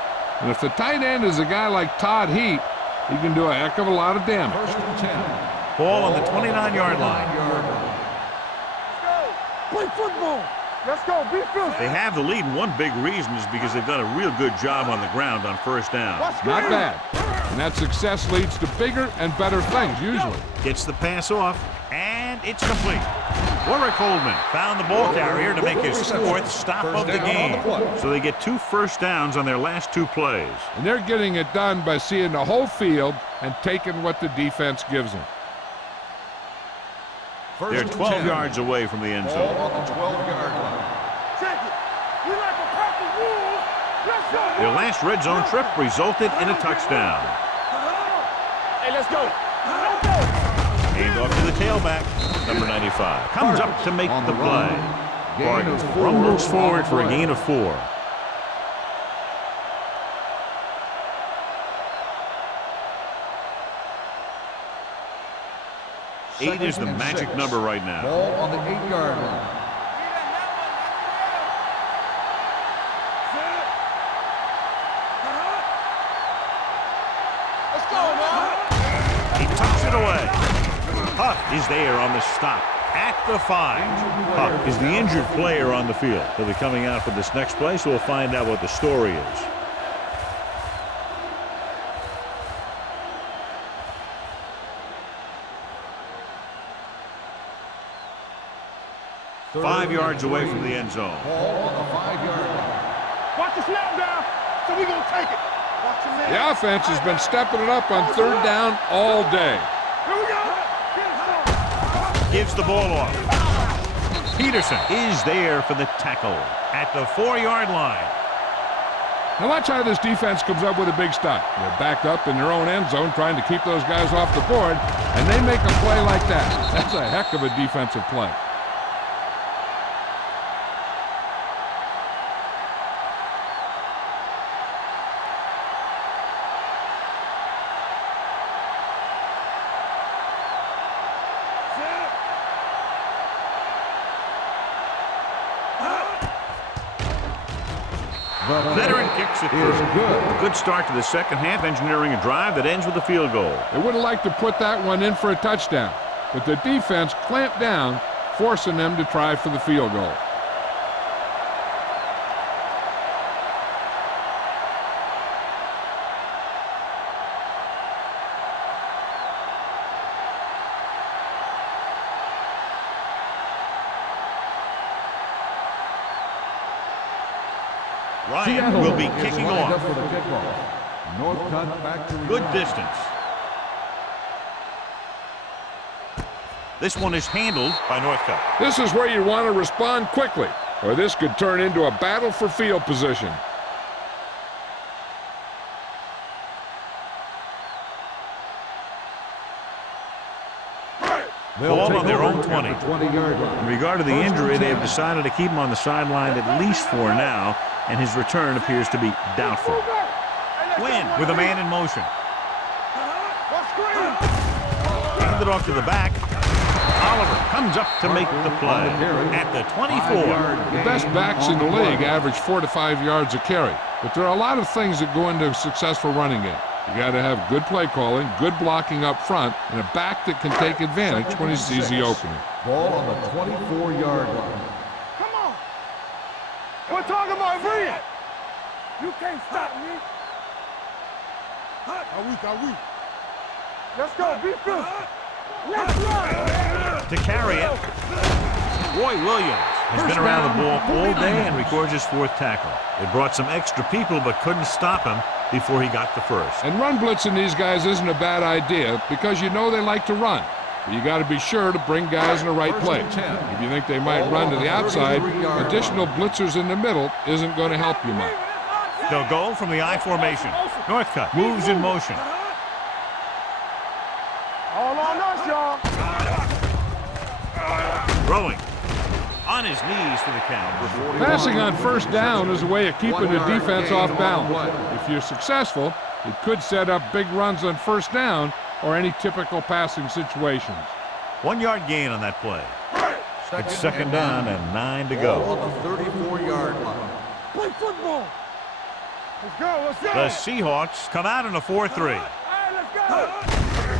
And if the tight end is a guy like Todd Heat, he can do a heck of a lot of damage. First and 10. Ball on the 29-yard line. Play football. Let's go. Be filthy. They have the lead, and one big reason is because they've done a real good job on the ground on first down. Not bad. And that success leads to bigger and better things, usually. Gets the pass off, and it's complete. Warwick Holdman found the ball carrier to make his 4th stop of the game. So they get 2 first downs on their last 2 plays. And they're getting it done by seeing the whole field and taking what the defense gives them. They're 12 yards away from the end zone. Ball on the 12-yard line. Check it. We like a pack of wolves. Let's go. Their last red zone trip resulted in a touchdown. Hey, let's go. Let's go. Hand off to the tailback. Number 95 comes up to make the play. Barton rumbles forward for a gain of 4. Eight is the magic number right now. Ball on the 8-yard line. Let's go, man. He tucks it away. Huff is there on the stop at the 5. Huff is the injured player on the field. He'll be coming out for this next play, so we'll find out what the story is. Five yards away from the end zone. Ball on the 5-yard line. Watch the snap down. So we're going to take it. Watch your man. The offense has been stepping it up on 3rd down all day. Here we go. Gives the ball off. Peterson is there for the tackle at the 4-yard line. Now watch how this defense comes up with a big stop. They're backed up in their own end zone trying to keep those guys off the board, and they make a play like that. That's a heck of a defensive play. Veteran kicks it through. A good start to the second half, engineering a drive that ends with a field goal. They would have liked to put that one in for a touchdown, but the defense clamped down, forcing them to try for the field goal. Ryan will be kicking off. For the kickoff. Northcutt back to Good distance. This one is handled by Northcutt. This is where you want to respond quickly, or this could turn into a battle for field position. Ball on their own 20. 20-yard line. In regard to the injury, they have decided to keep him on the sideline at least for now, and his return appears to be doubtful. Wynn with a man in motion. Handed off to the back. Oliver comes up to make the play at the 24. The best backs in the league average 4 to 5 yards a carry. But there are a lot of things that go into a successful running game. You got to have good play calling, good blocking up front, and a back that can take advantage when he sees the opening. Ball on the 24-yard line. Come on. We're talking about free. You can't stop me. Are we? Let's go. Be physical. Let's run. To carry it, Roy Williams has been around the ball all day and records his 4th tackle. It brought some extra people but couldn't stop him before he got the first. And run blitzing these guys isn't a bad idea because you know they like to run. But you got to be sure to bring guys in the right place. If you think they might run to the outside, additional blitzers in the middle isn't going to help you much. They'll go from the I formation. Northcutt moves in motion. All on us, y'all. Throwing. On his knees for the count. Passing on first down is a way of keeping the defense off balance. If you're successful, it could set up big runs on first down or any typical passing situations. 1-yard gain on that play. It's 2nd down and 9 to go. Ball on the 34-yard line. Play football. Let's go. The Seahawks come out in a 4-3. Hey, let's go.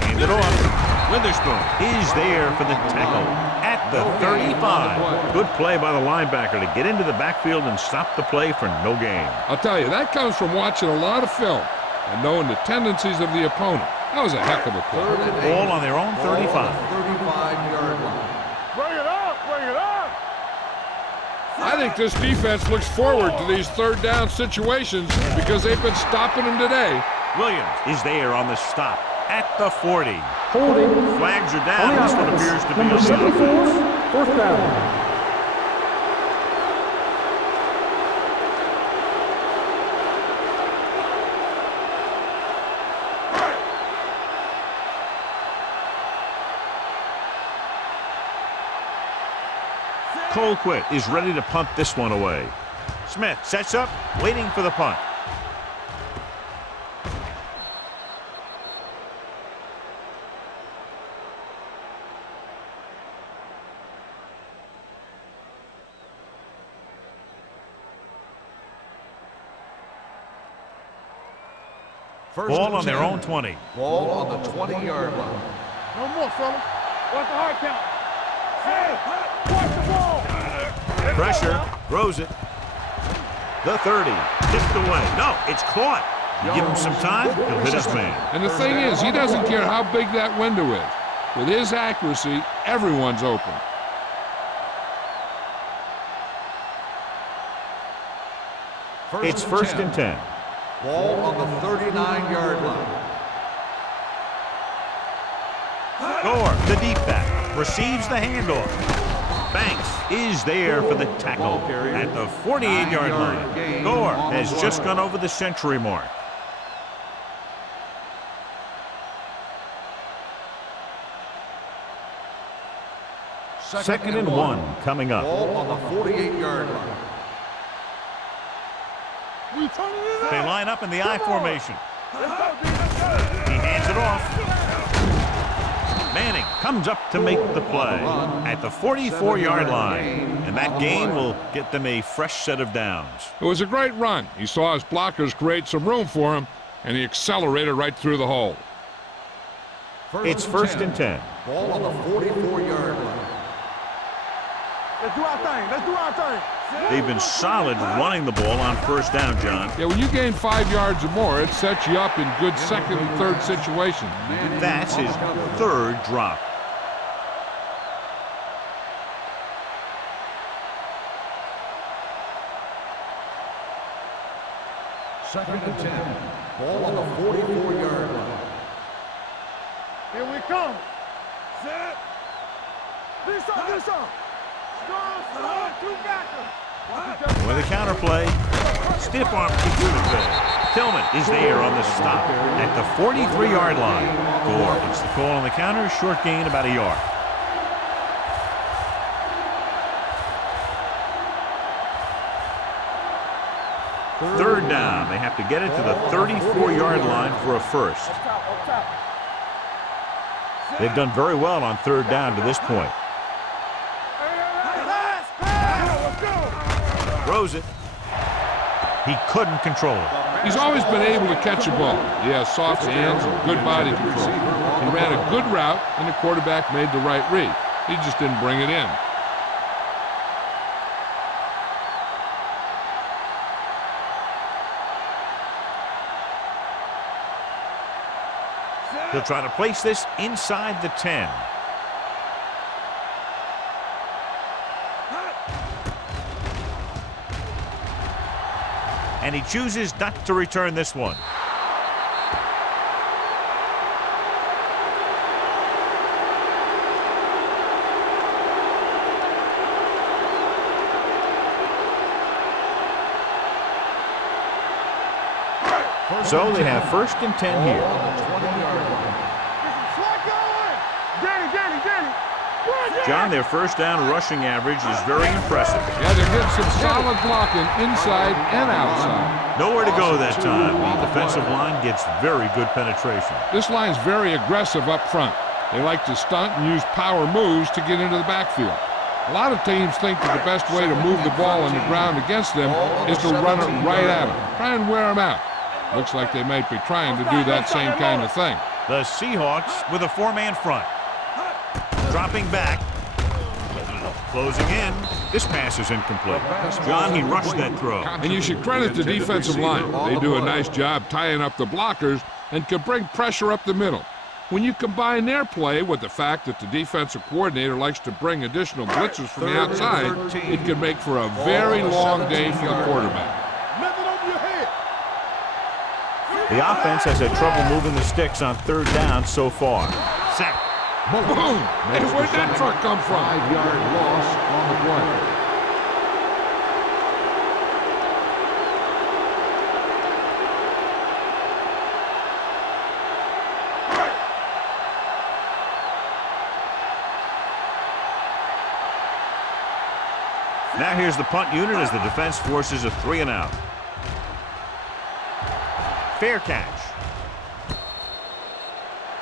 Hand it off. Witherspoon is there for the tackle at the 35. Good play by the linebacker to get into the backfield and stop the play for no gain. I'll tell you, that comes from watching a lot of film and knowing the tendencies of the opponent. That was a heck of a play. Ball on their own 35. 35-yard line. Bring it up. I think this defense looks forward to these 3rd down situations because they've been stopping them today. Williams is there on the stop at the 40. Holding. Flags are On down. the This one offense. appears to be Number a 74, 4th down. Colquitt is ready to punt this one away. Smith sets up, waiting for the punt. Ball on their own 20. Ball on the 20-yard line. No more, fellas. Watch the hard count. Hey, watch the ball. Pressure, throws it. The 30, tipped away. No, it's caught. You give him some time, he'll hit his man. And the thing is, he doesn't care how big that window is. With his accuracy, everyone's open. It's 1st and 10. Ball on the 39-yard line. Gore, the deep back, receives the handoff. Banks is there for the tackle at the 48-yard line. Gore has just gone over the century mark. Second and 1 coming up. Ball on the 48-yard line. We turning it up. They line up in the I formation. He hands it off. Manning comes up to make the play at the 44-yard line. And that gain will get them a fresh set of downs. It was a great run. He saw his blockers create some room for him, and he accelerated right through the hole. It's 1st and 10. Ball on the 44-yard line. Let's do our thing. Let's do our thing. They've been solid running the ball on first down, John. Yeah, when you gain 5 yards or more, it sets you up in good 2nd and 3rd situations. That's his 3rd drop. Second and 10. Ball on the 44-yard line. Here we come. Set. This up. Strong, two backers. With a counter play, stiff arm kick to the face. Tillman is there on the stop at the 43-yard line. Gore gets the call on the counter, short gain about a yard. Third down. They have to get it to the 34-yard line for a first. They've done very well on third down to this point. Throws it. He couldn't control it. He's always been able to catch a ball. He has soft hands and good body control. He ran a good route, and the quarterback made the right read. He just didn't bring it in. He'll try to place this inside the 10. And he chooses not to return this one. So they have 1st and 10 here. John, their first down rushing average is very impressive. Yeah, they're getting some solid blocking inside and outside. Nowhere to go that time. The defensive line gets very good penetration. This line's very aggressive up front. They like to stunt and use power moves to get into the backfield. A lot of teams think that the best way to move the ball on the ground against them is to run it right at them. Try and wear them out. Looks like they might be trying to do that same kind of thing. The Seahawks with a 4-man front. Dropping back. Closing in. This pass is incomplete. John, he rushed that throw. And you should credit the defensive line. They do a nice job tying up the blockers and can bring pressure up the middle. When you combine their play with the fact that the defensive coordinator likes to bring additional blitzers from the outside, it can make for a very long day for the quarterback. The offense has had trouble moving the sticks on third down so far. Sack. Boom! Hey, where'd that truck come from? 5-yard loss on the play. Now here's the punt unit as the defense forces a 3-and-out. Fair catch.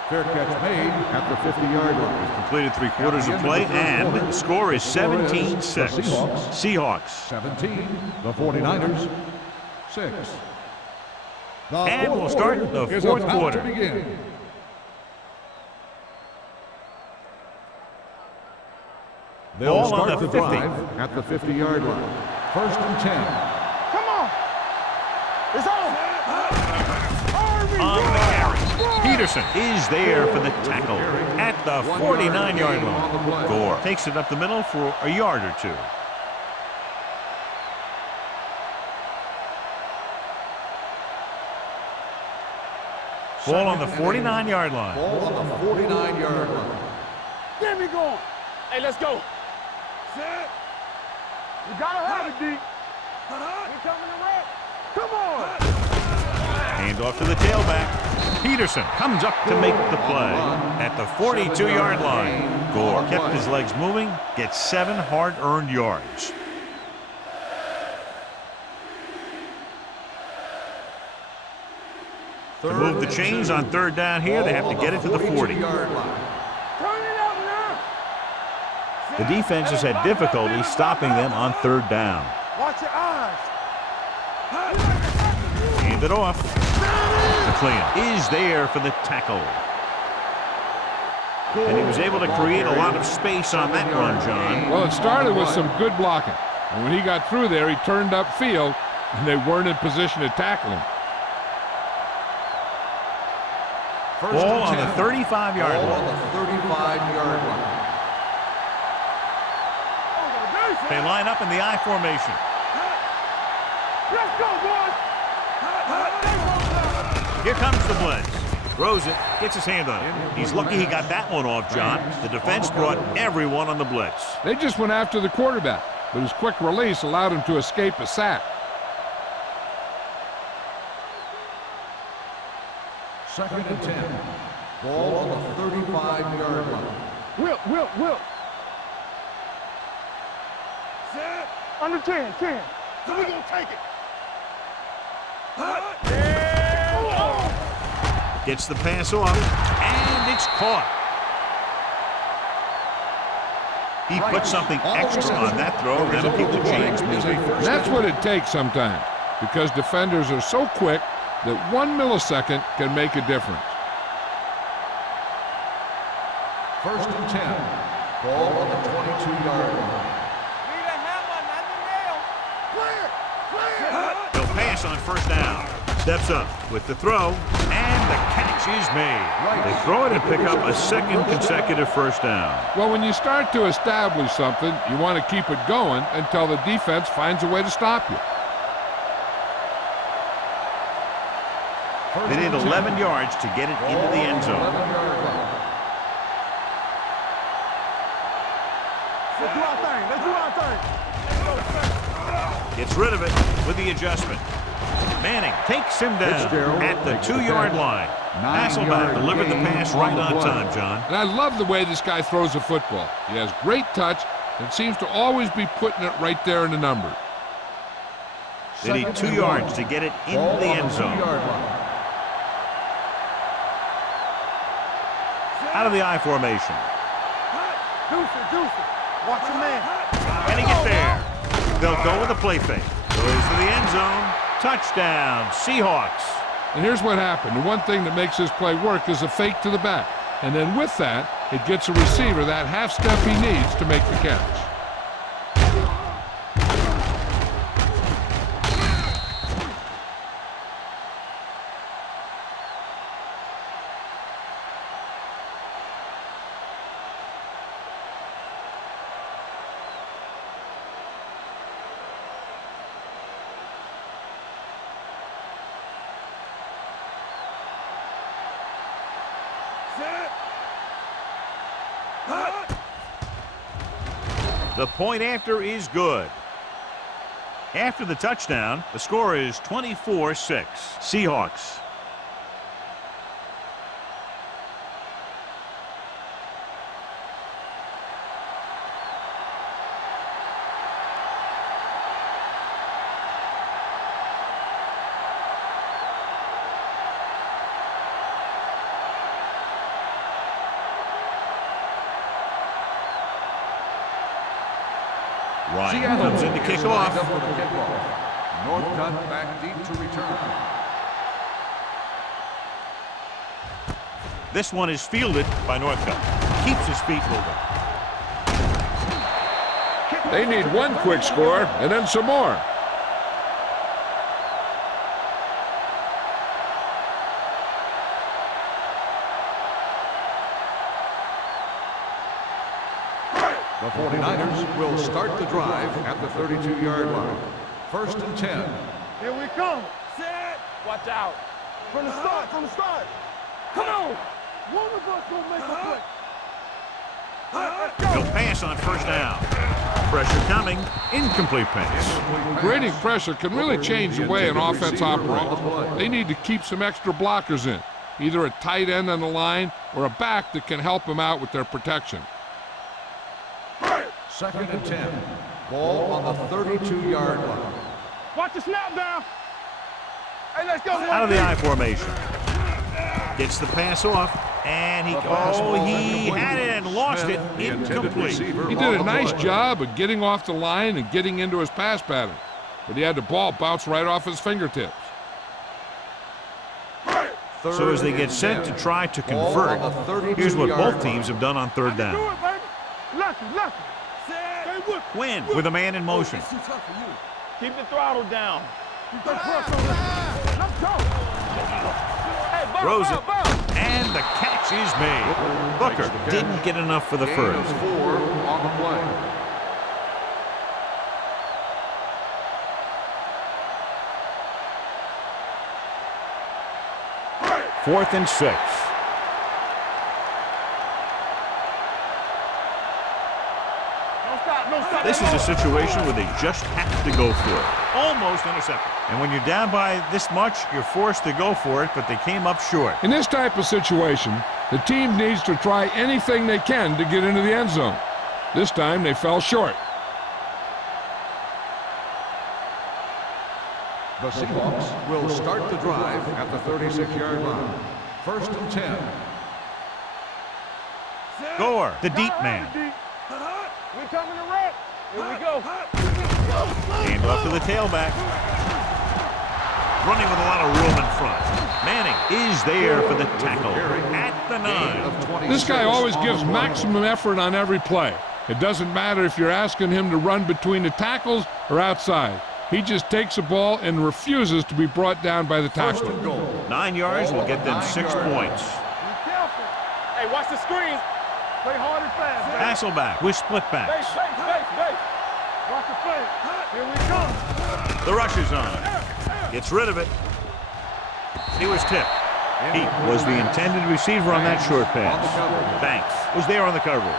Fair catch made at the 50-yard line. Completed 3/4 of play, and the score is 17-6. Seahawks. 17. The 49ers. 6. And we'll start the Is fourth about to quarter. begin. They'll Ball on start the the 50. drive at the 50-yard line. 1st and 10. Come on. It's on. On the carry. Peterson is there for the tackle at the 49-yard line. Gore takes it up the middle for a yard or two. Ball on the 49-yard line. Ball on the 49-yard line. Get me going. Hey, let's go. Set. You gotta have it, D. We coming to wreck. Come on. Hand off to the tailback. Peterson comes up to make the play at the 42-yard line. Gore kept his legs moving, gets 7 hard-earned yards. To move the chains on third down here, they have to get it to the 40. Turn it up now. The defense has had difficulty stopping them on third down. Watch your eyes. Hand it off. McLean is there for the tackle. And he was able to create a lot of space on that run, John. Well, it started with some good blocking. And when he got through there, he turned upfield, and they weren't in position to tackle him. Ball on the 35-yard Ball line. on the 35-yard line. They line up in the I formation. Let's go, boys. Here comes the blitz. Throws it, gets his hand on it. He's lucky he got that one off, John. The defense brought everyone on the blitz. They just went after the quarterback, but his quick release allowed him to escape a sack. 2nd and 10. Ball on the 35-yard line. Whip. Set. Under 10. So we gonna take it. Gets the pass off, and it's caught. He put something extra on that throw. That'll keep the chains moving. That's what it takes sometimes, because defenders are so quick that 1 millisecond can make a difference. First and 10. Ball on the 22-yard line. Need a hammer, not the nail. Clear! He'll pass on first down. Steps up with the throw, and the catch is made. They throw it and pick up a second consecutive first down. Well, when you start to establish something, you want to keep it going until the defense finds a way to stop you. They need 11 yards to get it into the end zone. Let's do our thing. Let's do our thing. Gets rid of it with the adjustment. Manning takes him down at the 2-yard line. Hasselback delivered the pass right on time, John. And I love the way this guy throws the football. He has great touch and seems to always be putting it right there in the numbers. They need 2 yards to get it into the end zone. Out of the I formation. Deuce. Watch your man. And he gets there. They'll go with a play fake. Goes to the end zone. Touchdown, Seahawks. And here's what happened. The one thing that makes this play work is a fake to the back. And then with that, it gets a receiver that half step he needs to make the catch. The point after is good. After the touchdown, the score is 24-6. Seahawks. Ryan comes in to kick off. Northcutt back deep to return. This one is fielded by Northcutt. Keeps his feet moving. They need one quick score and then some more. The 49ers will start the drive at the 32-yard line. First and 10. Here we come. Set. Watch out. From the start. Come on. One of us gonna make a play. Let's go. He'll pass on first down. Pressure coming. Incomplete pass. Grading pressure can really change the way an offense operates. They need to keep some extra blockers in, either a tight end on the line or a back that can help them out with their protection. Second and 10. Ball on the 32-yard line. Watch the snap down. Hey, let's go. Out of the I formation. Gets the pass off, and he had it and lost it. Incomplete. He did a nice job of getting off the line and getting into his pass pattern, but he had the ball bounce right off his fingertips. So as they get set to try to convert, here's what both teams have done on third down. Do it, baby. Lucky. Quinn with a man in motion. Keep the throttle down. Let's go. Hey, bump, Throws it, bump, bump. and the catch is made. Booker didn't get enough for the first. 4 on the play. Fourth and 6. This is a situation where they just have to go for it. Almost intercepted. And when you're down by this much, you're forced to go for it, but they came up short. In this type of situation, the team needs to try anything they can to get into the end zone. This time they fell short. The Seahawks will start the drive at the 36-yard line. First and 10. Gore, the deep man. We coming to wreck. Here we go. Hand off to the tailback. Running with a lot of room in front. Manning is there for the tackle at the 9. This guy always gives maximum effort on every play. It doesn't matter if you're asking him to run between the tackles or outside. He just takes the ball and refuses to be brought down by the tackler. 9 yards will get them 6 points. Be careful. Hey, watch the screens. Play hard and fast, man. Hasselback with split backs. Base. Watch the play. Here we come. The rush is on. Gets rid of it. He was tipped. He was the intended receiver on that short pass. Banks was there on the coverage.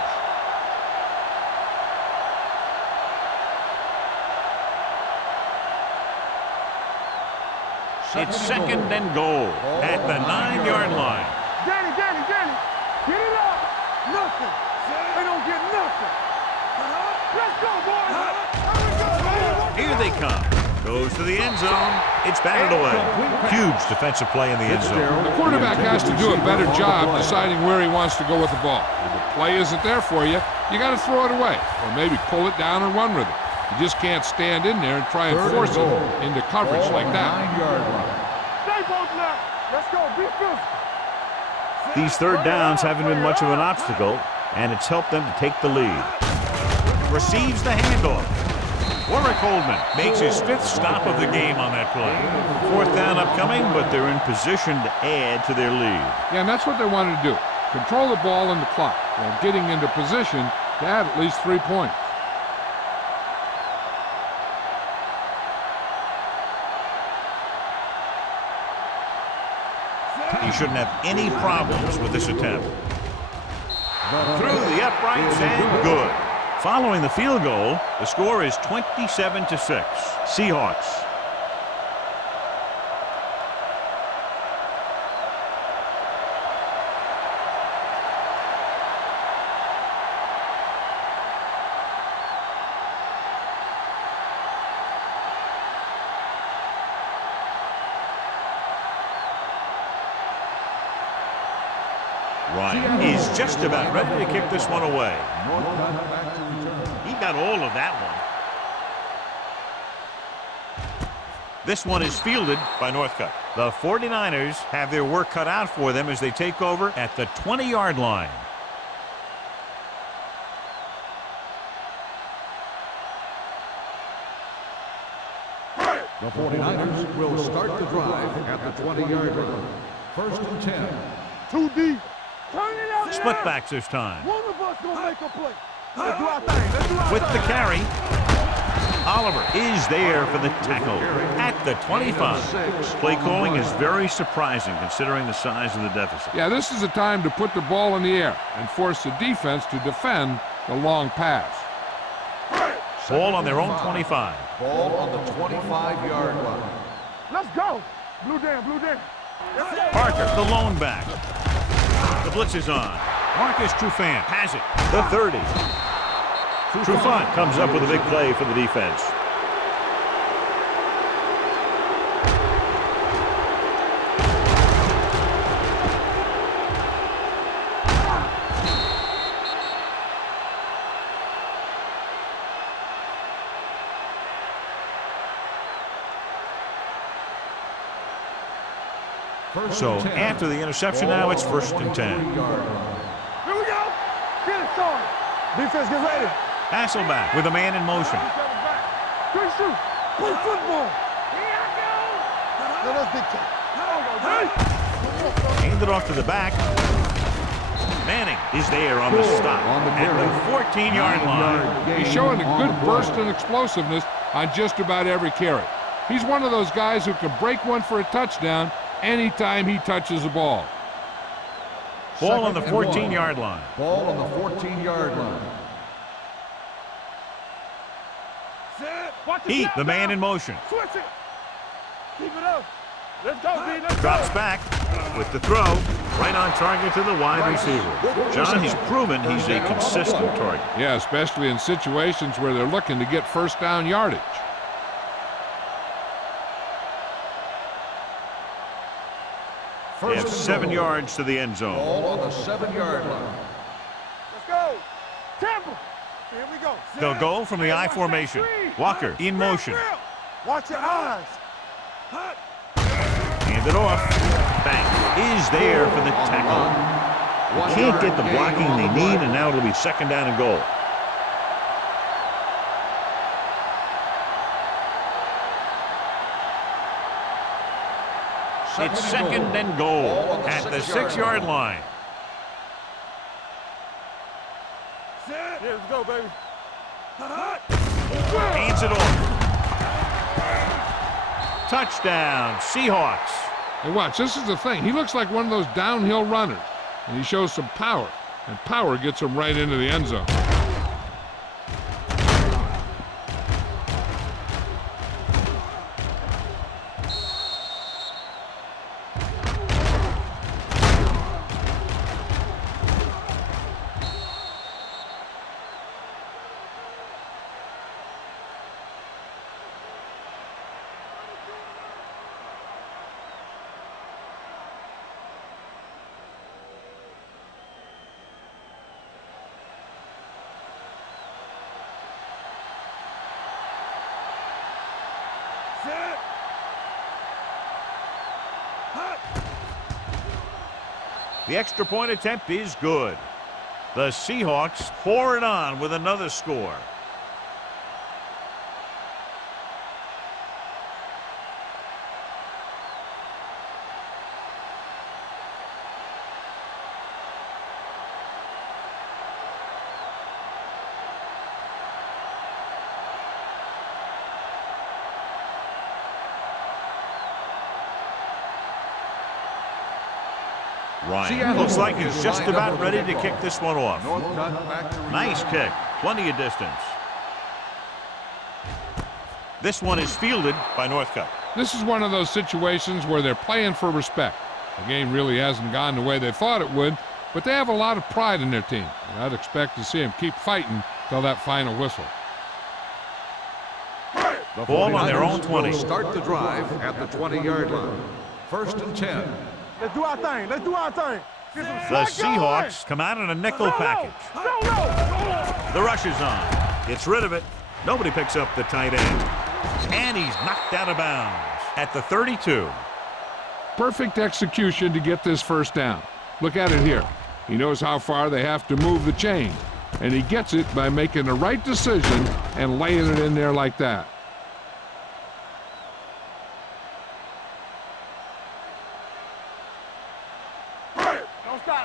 It's 2nd and goal at the 9-yard line. Danny. Get it up. Nothing. They don't get nothing. Let's go, boys. Here they come. Goes to the end zone. It's batted away. Huge defensive play in the end zone. The quarterback has to do a better job deciding where he wants to go with the ball. If the play isn't there for you, you got to throw it away or maybe pull it down and run with it. You just can't stand in there and try and force it into coverage like that. Stay both now. Let's go. Be physical. These 3rd downs haven't been much of an obstacle, and it's helped them to take the lead. Receives the handoff. Warwick Holdman makes his 5th stop of the game on that play. 4th down upcoming, but they're in position to add to their lead. Yeah, and that's what they wanted to do. Control the ball and the clock while getting into position to add at least 3 points. He shouldn't have any problems with this attempt. Through the uprights and good. Following the field goal, the score is 27-6. Seahawks. Ryan is just about ready to kick this one away. He got all of that one. This one is fielded by Northcutt. The 49ers have their work cut out for them as they take over at the 20-yard line. The 49ers will start the drive at the 20-yard line. 1st and 10. Too deep. Turn it out. Split backs this time. One of us gonna make a play. Let's do our thing. Let's do our With thing. the carry, Oliver is there for the tackle at the 25. Play calling is very surprising considering the size of the deficit. Yeah, this is a time to put the ball in the air and force the defense to defend the long pass. Ball on their own 25. Ball on the 25-yard line. Let's go. Blue down. Parker, the lone back. The blitz is on. Marcus Trufant has it. The 30. Trufant comes up with a big play for the defense. So after the interception now, it's 1st and 10. Here we go. Get it started. Defense, get ready. Hasselback with a man in motion. Quick shoot. Play football. Here I go. Let us dictate. Hand it off to the back. Manning is there on the stop at the 14-yard line. He's showing a good burst and explosiveness on just about every carry. He's one of those guys who can break one for a touchdown anytime he touches the ball. Ball on the 14-yard line. Ball on the 14-yard line. Heat, the man in motion. Switch it. Keep it up. Let's go, D. Let's Drops go. back with the throw. Right on target to the wide receiver. John, he's proven he's a consistent target. Yeah, especially in situations where they're looking to get first down yardage. They have 7 yards to the end zone. Ball on the 7-yard line. Let's go. Tampa. Here we go. They'll go from the I formation. Walker in motion. Watch your eyes. Hand it off. Bank is there for the tackle. They can't get the blocking they need, and now it'll be 2nd down and goal. It's 2nd and goal at the 6-yard line. Yeah, let's go, baby. Hands it off. Touchdown, Seahawks. Hey, watch, this is the thing. He looks like one of those downhill runners, and he shows some power, and power gets him right into the end zone. The extra point attempt is good. The Seahawks pour it on with another score. Ryan looks like he's just about ready to kick this one off. Nice kick. Plenty of distance. This one is fielded by Northcutt. This is one of those situations where they're playing for respect. The game really hasn't gone the way they thought it would, but they have a lot of pride in their team. And I'd expect to see them keep fighting till that final whistle. The Ball on their own 20. Start the drive at the 20-yard line. 1st and 10. Let's do our thing. Let's do our thing. The Seahawks come out in a nickel package. The rush is on. Gets rid of it. Nobody picks up the tight end. And he's knocked out of bounds at the 32. Perfect execution to get this 1st down. Look at it here. He knows how far they have to move the chain, and he gets it by making the right decision and laying it in there like that.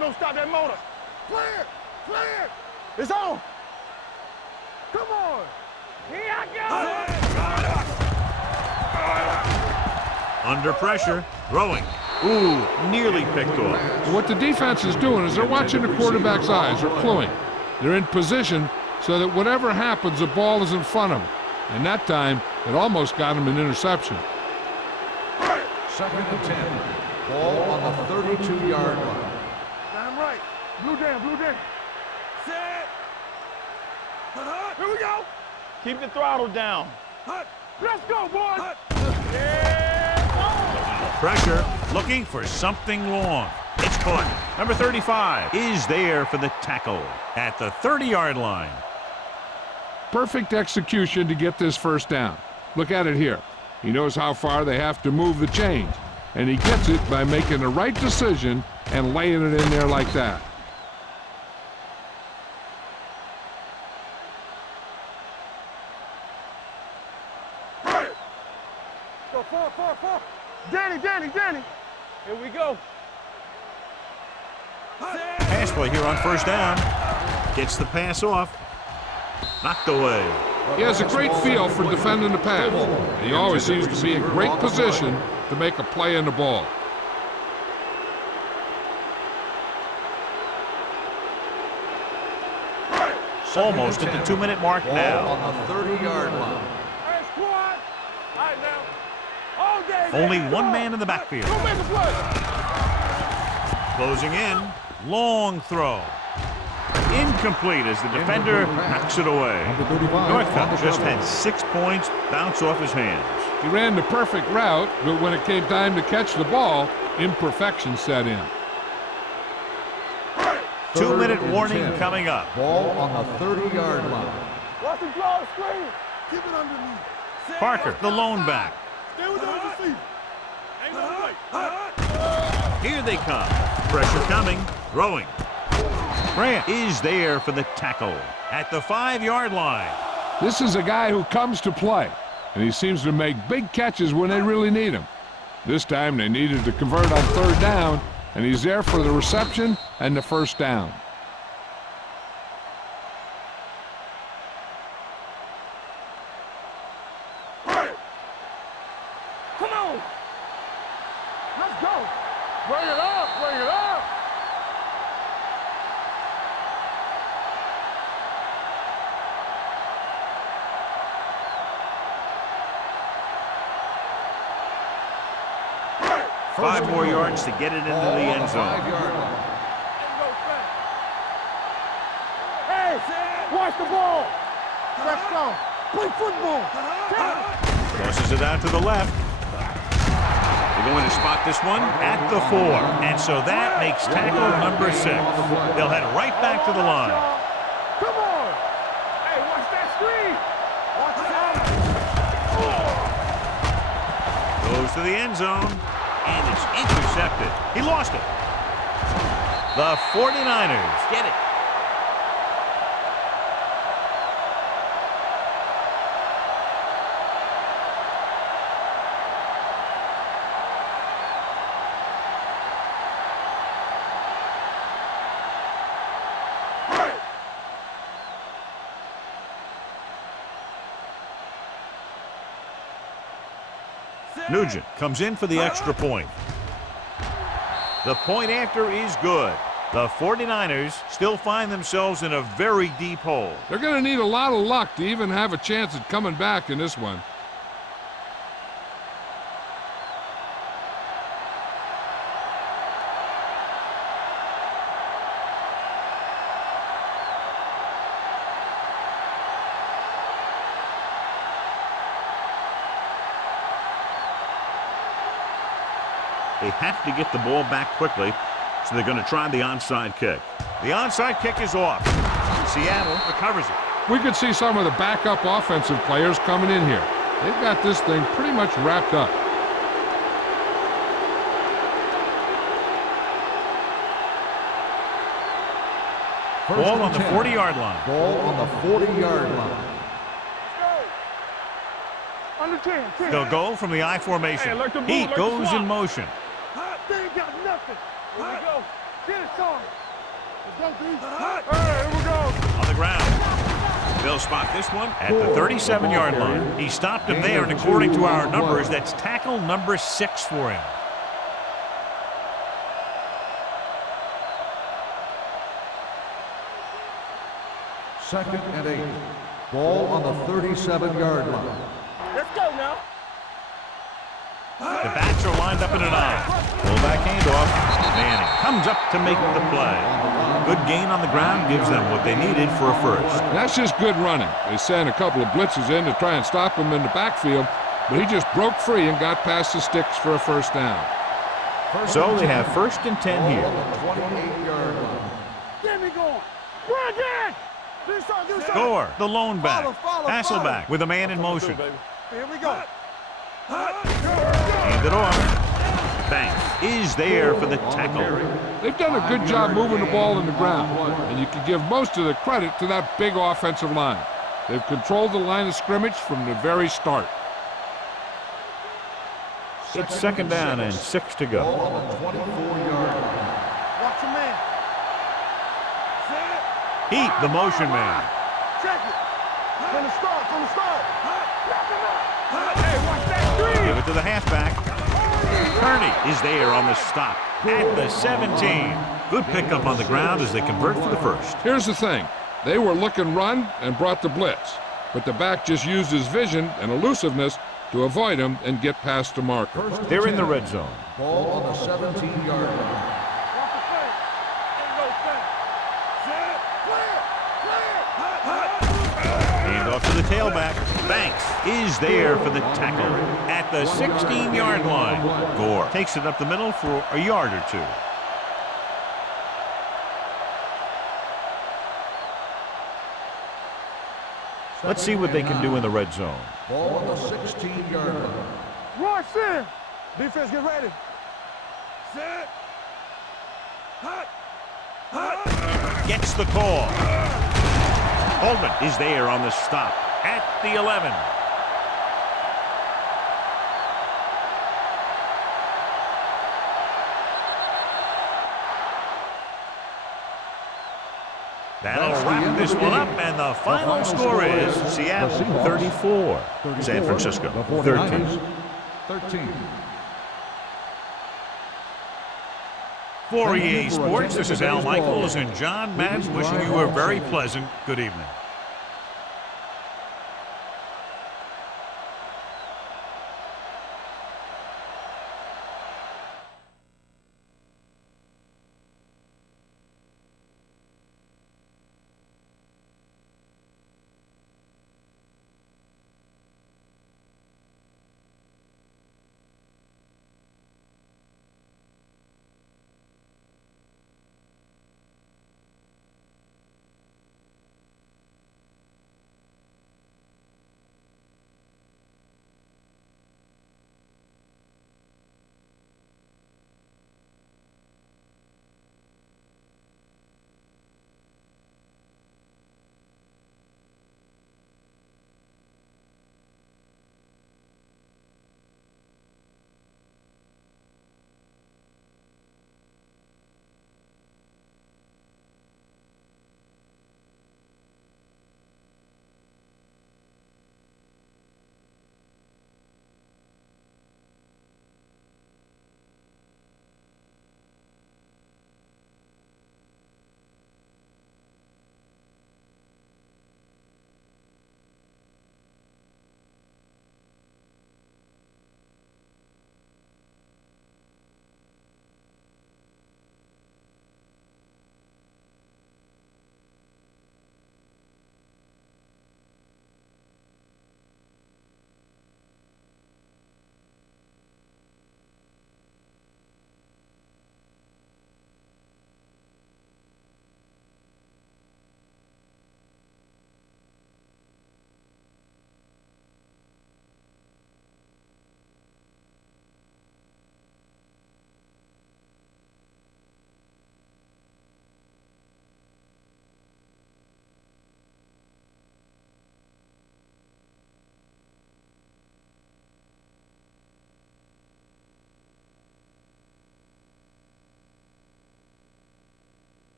Don't stop that motor. Clear! Clear! It's on! Come on! Here I go! Under pressure, throwing. Ooh, nearly picked off. What the defense is doing is they're watching the quarterback's eyes. They're cluing. They're in position so that whatever happens, the ball is in front of them. And that time, it almost got him an interception. 2nd and 10. Ball on the 32-yard line. Damn right. Blue jam. Set. Here we go. Keep the throttle down. Let's go, boys. Pressure, looking for something long. It's caught. Number 35 is there for the tackle at the 30-yard line. Perfect execution to get this 1st down. Look at it here. He knows how far they have to move the chains, and he gets it by making the right decision and laying it in there like that. Go, 4. Danny. Here we go. Pass play here on 1st down. Gets the pass off. Knocked away. He has a great feel for defending the pass. And he always seems to be in great position to make a play on the ball. Almost at the 2-minute mark now. On the 30-yard line. Hey, squad. All right, now. All day, Only one man in the backfield. Go make a play. Closing in. Long throw. Incomplete as the defender knocks it away. Northcutt just had 6 points bounce off his hands. He ran the perfect route, but when it came time to catch the ball, imperfection set in. 2-minute warning coming up. Ball on the 30-yard line. Watch the draw screen. Keep it underneath. Parker, the lone back. Stay with the receiver. Ain't no play. Here they come. Pressure coming. Throwing. Grant is there for the tackle at the 5-yard line. This is a guy who comes to play, and he seems to make big catches when they really need him. This time they needed to convert on 3rd down, and he's there for the reception and the 1st down. Come on. Let's go. Bring it up. Bring it up. Five more yards to get it into the end zone. Hey, watch the ball. Let's go. Play football. Tosses it out to the left. They're going to spot this one at the 4. And so that makes tackle number 6. They'll head right back to the line. Come on. Hey, watch that screen. Watch it. Goes to the end zone. And it's intercepted. He lost it. The 49ers get it. Nugent comes in for the extra point. The point after is good. The 49ers still find themselves in a very deep hole. They're going to need a lot of luck to even have a chance at coming back in this one. They have to get the ball back quickly, so they're going to try the onside kick. The onside kick is off. Seattle recovers it. We could see some of the backup offensive players coming in here. They've got this thing pretty much wrapped up. Ball on the 40-yard line. Ball on the 40-yard line. Under 10. They'll go from the I formation. Hey, like the He move, like goes the in motion. They ain't got nothing. Here we go. Get it, son. Let's go, D. Hey, here we go. On the ground. They'll spot this one at the 37-yard line. He stopped him there, and according to our numbers, that's tackle number 6 for him. Second and 8. Ball on the 37-yard line. Let's go now. The backs are lined up in an I. Fullback handoff. Manning comes up to make the play. Good gain on the ground gives them what they needed for a first. That's just good running. They sent a couple of blitzes in to try and stop him in the backfield, but he just broke free and got past the sticks for a first down. So they have 1st and 10 here. 28-yard line. Get me going. Bring it. Gore, the lone back. Follow. Hasselback with a man in motion. Here we go. Hand it off. Banks is there for the tackle. They've done a good job moving the ball in the ground, and you can give most of the credit to that big offensive line. They've controlled the line of scrimmage from the very start. It's 2nd down and 6 to Ball go. on the 24-yard line. Watch your man. Heat, the motion man. Check it. From the start. Hey, watch that screen. Give it to the halfback. Kearney is there on the stop at the 17. Good pickup on the ground as they convert for the first. Here's the thing. They were looking run and brought the blitz, but the back just used his vision and elusiveness to avoid him and get past the marker. They're in the red zone. Ball on the 17-yard line. Watch the play. Ain't no thing. Hand off to the tailback. Banks is there for the tackle at the 16-yard line. Gore takes it up the middle for a yard or two. Let's see what they can do in the red zone. Ball on the 16-yard line. Rush in. Defense, get ready. Set. Hot. Hot. Gets the call. Holman is there on the stop at the 11. That'll wrap this one up, and the final score is Seattle 34, San Francisco 13. 13. For EA Sports, this is Al Michaels and John Madden wishing you a very pleasant good evening.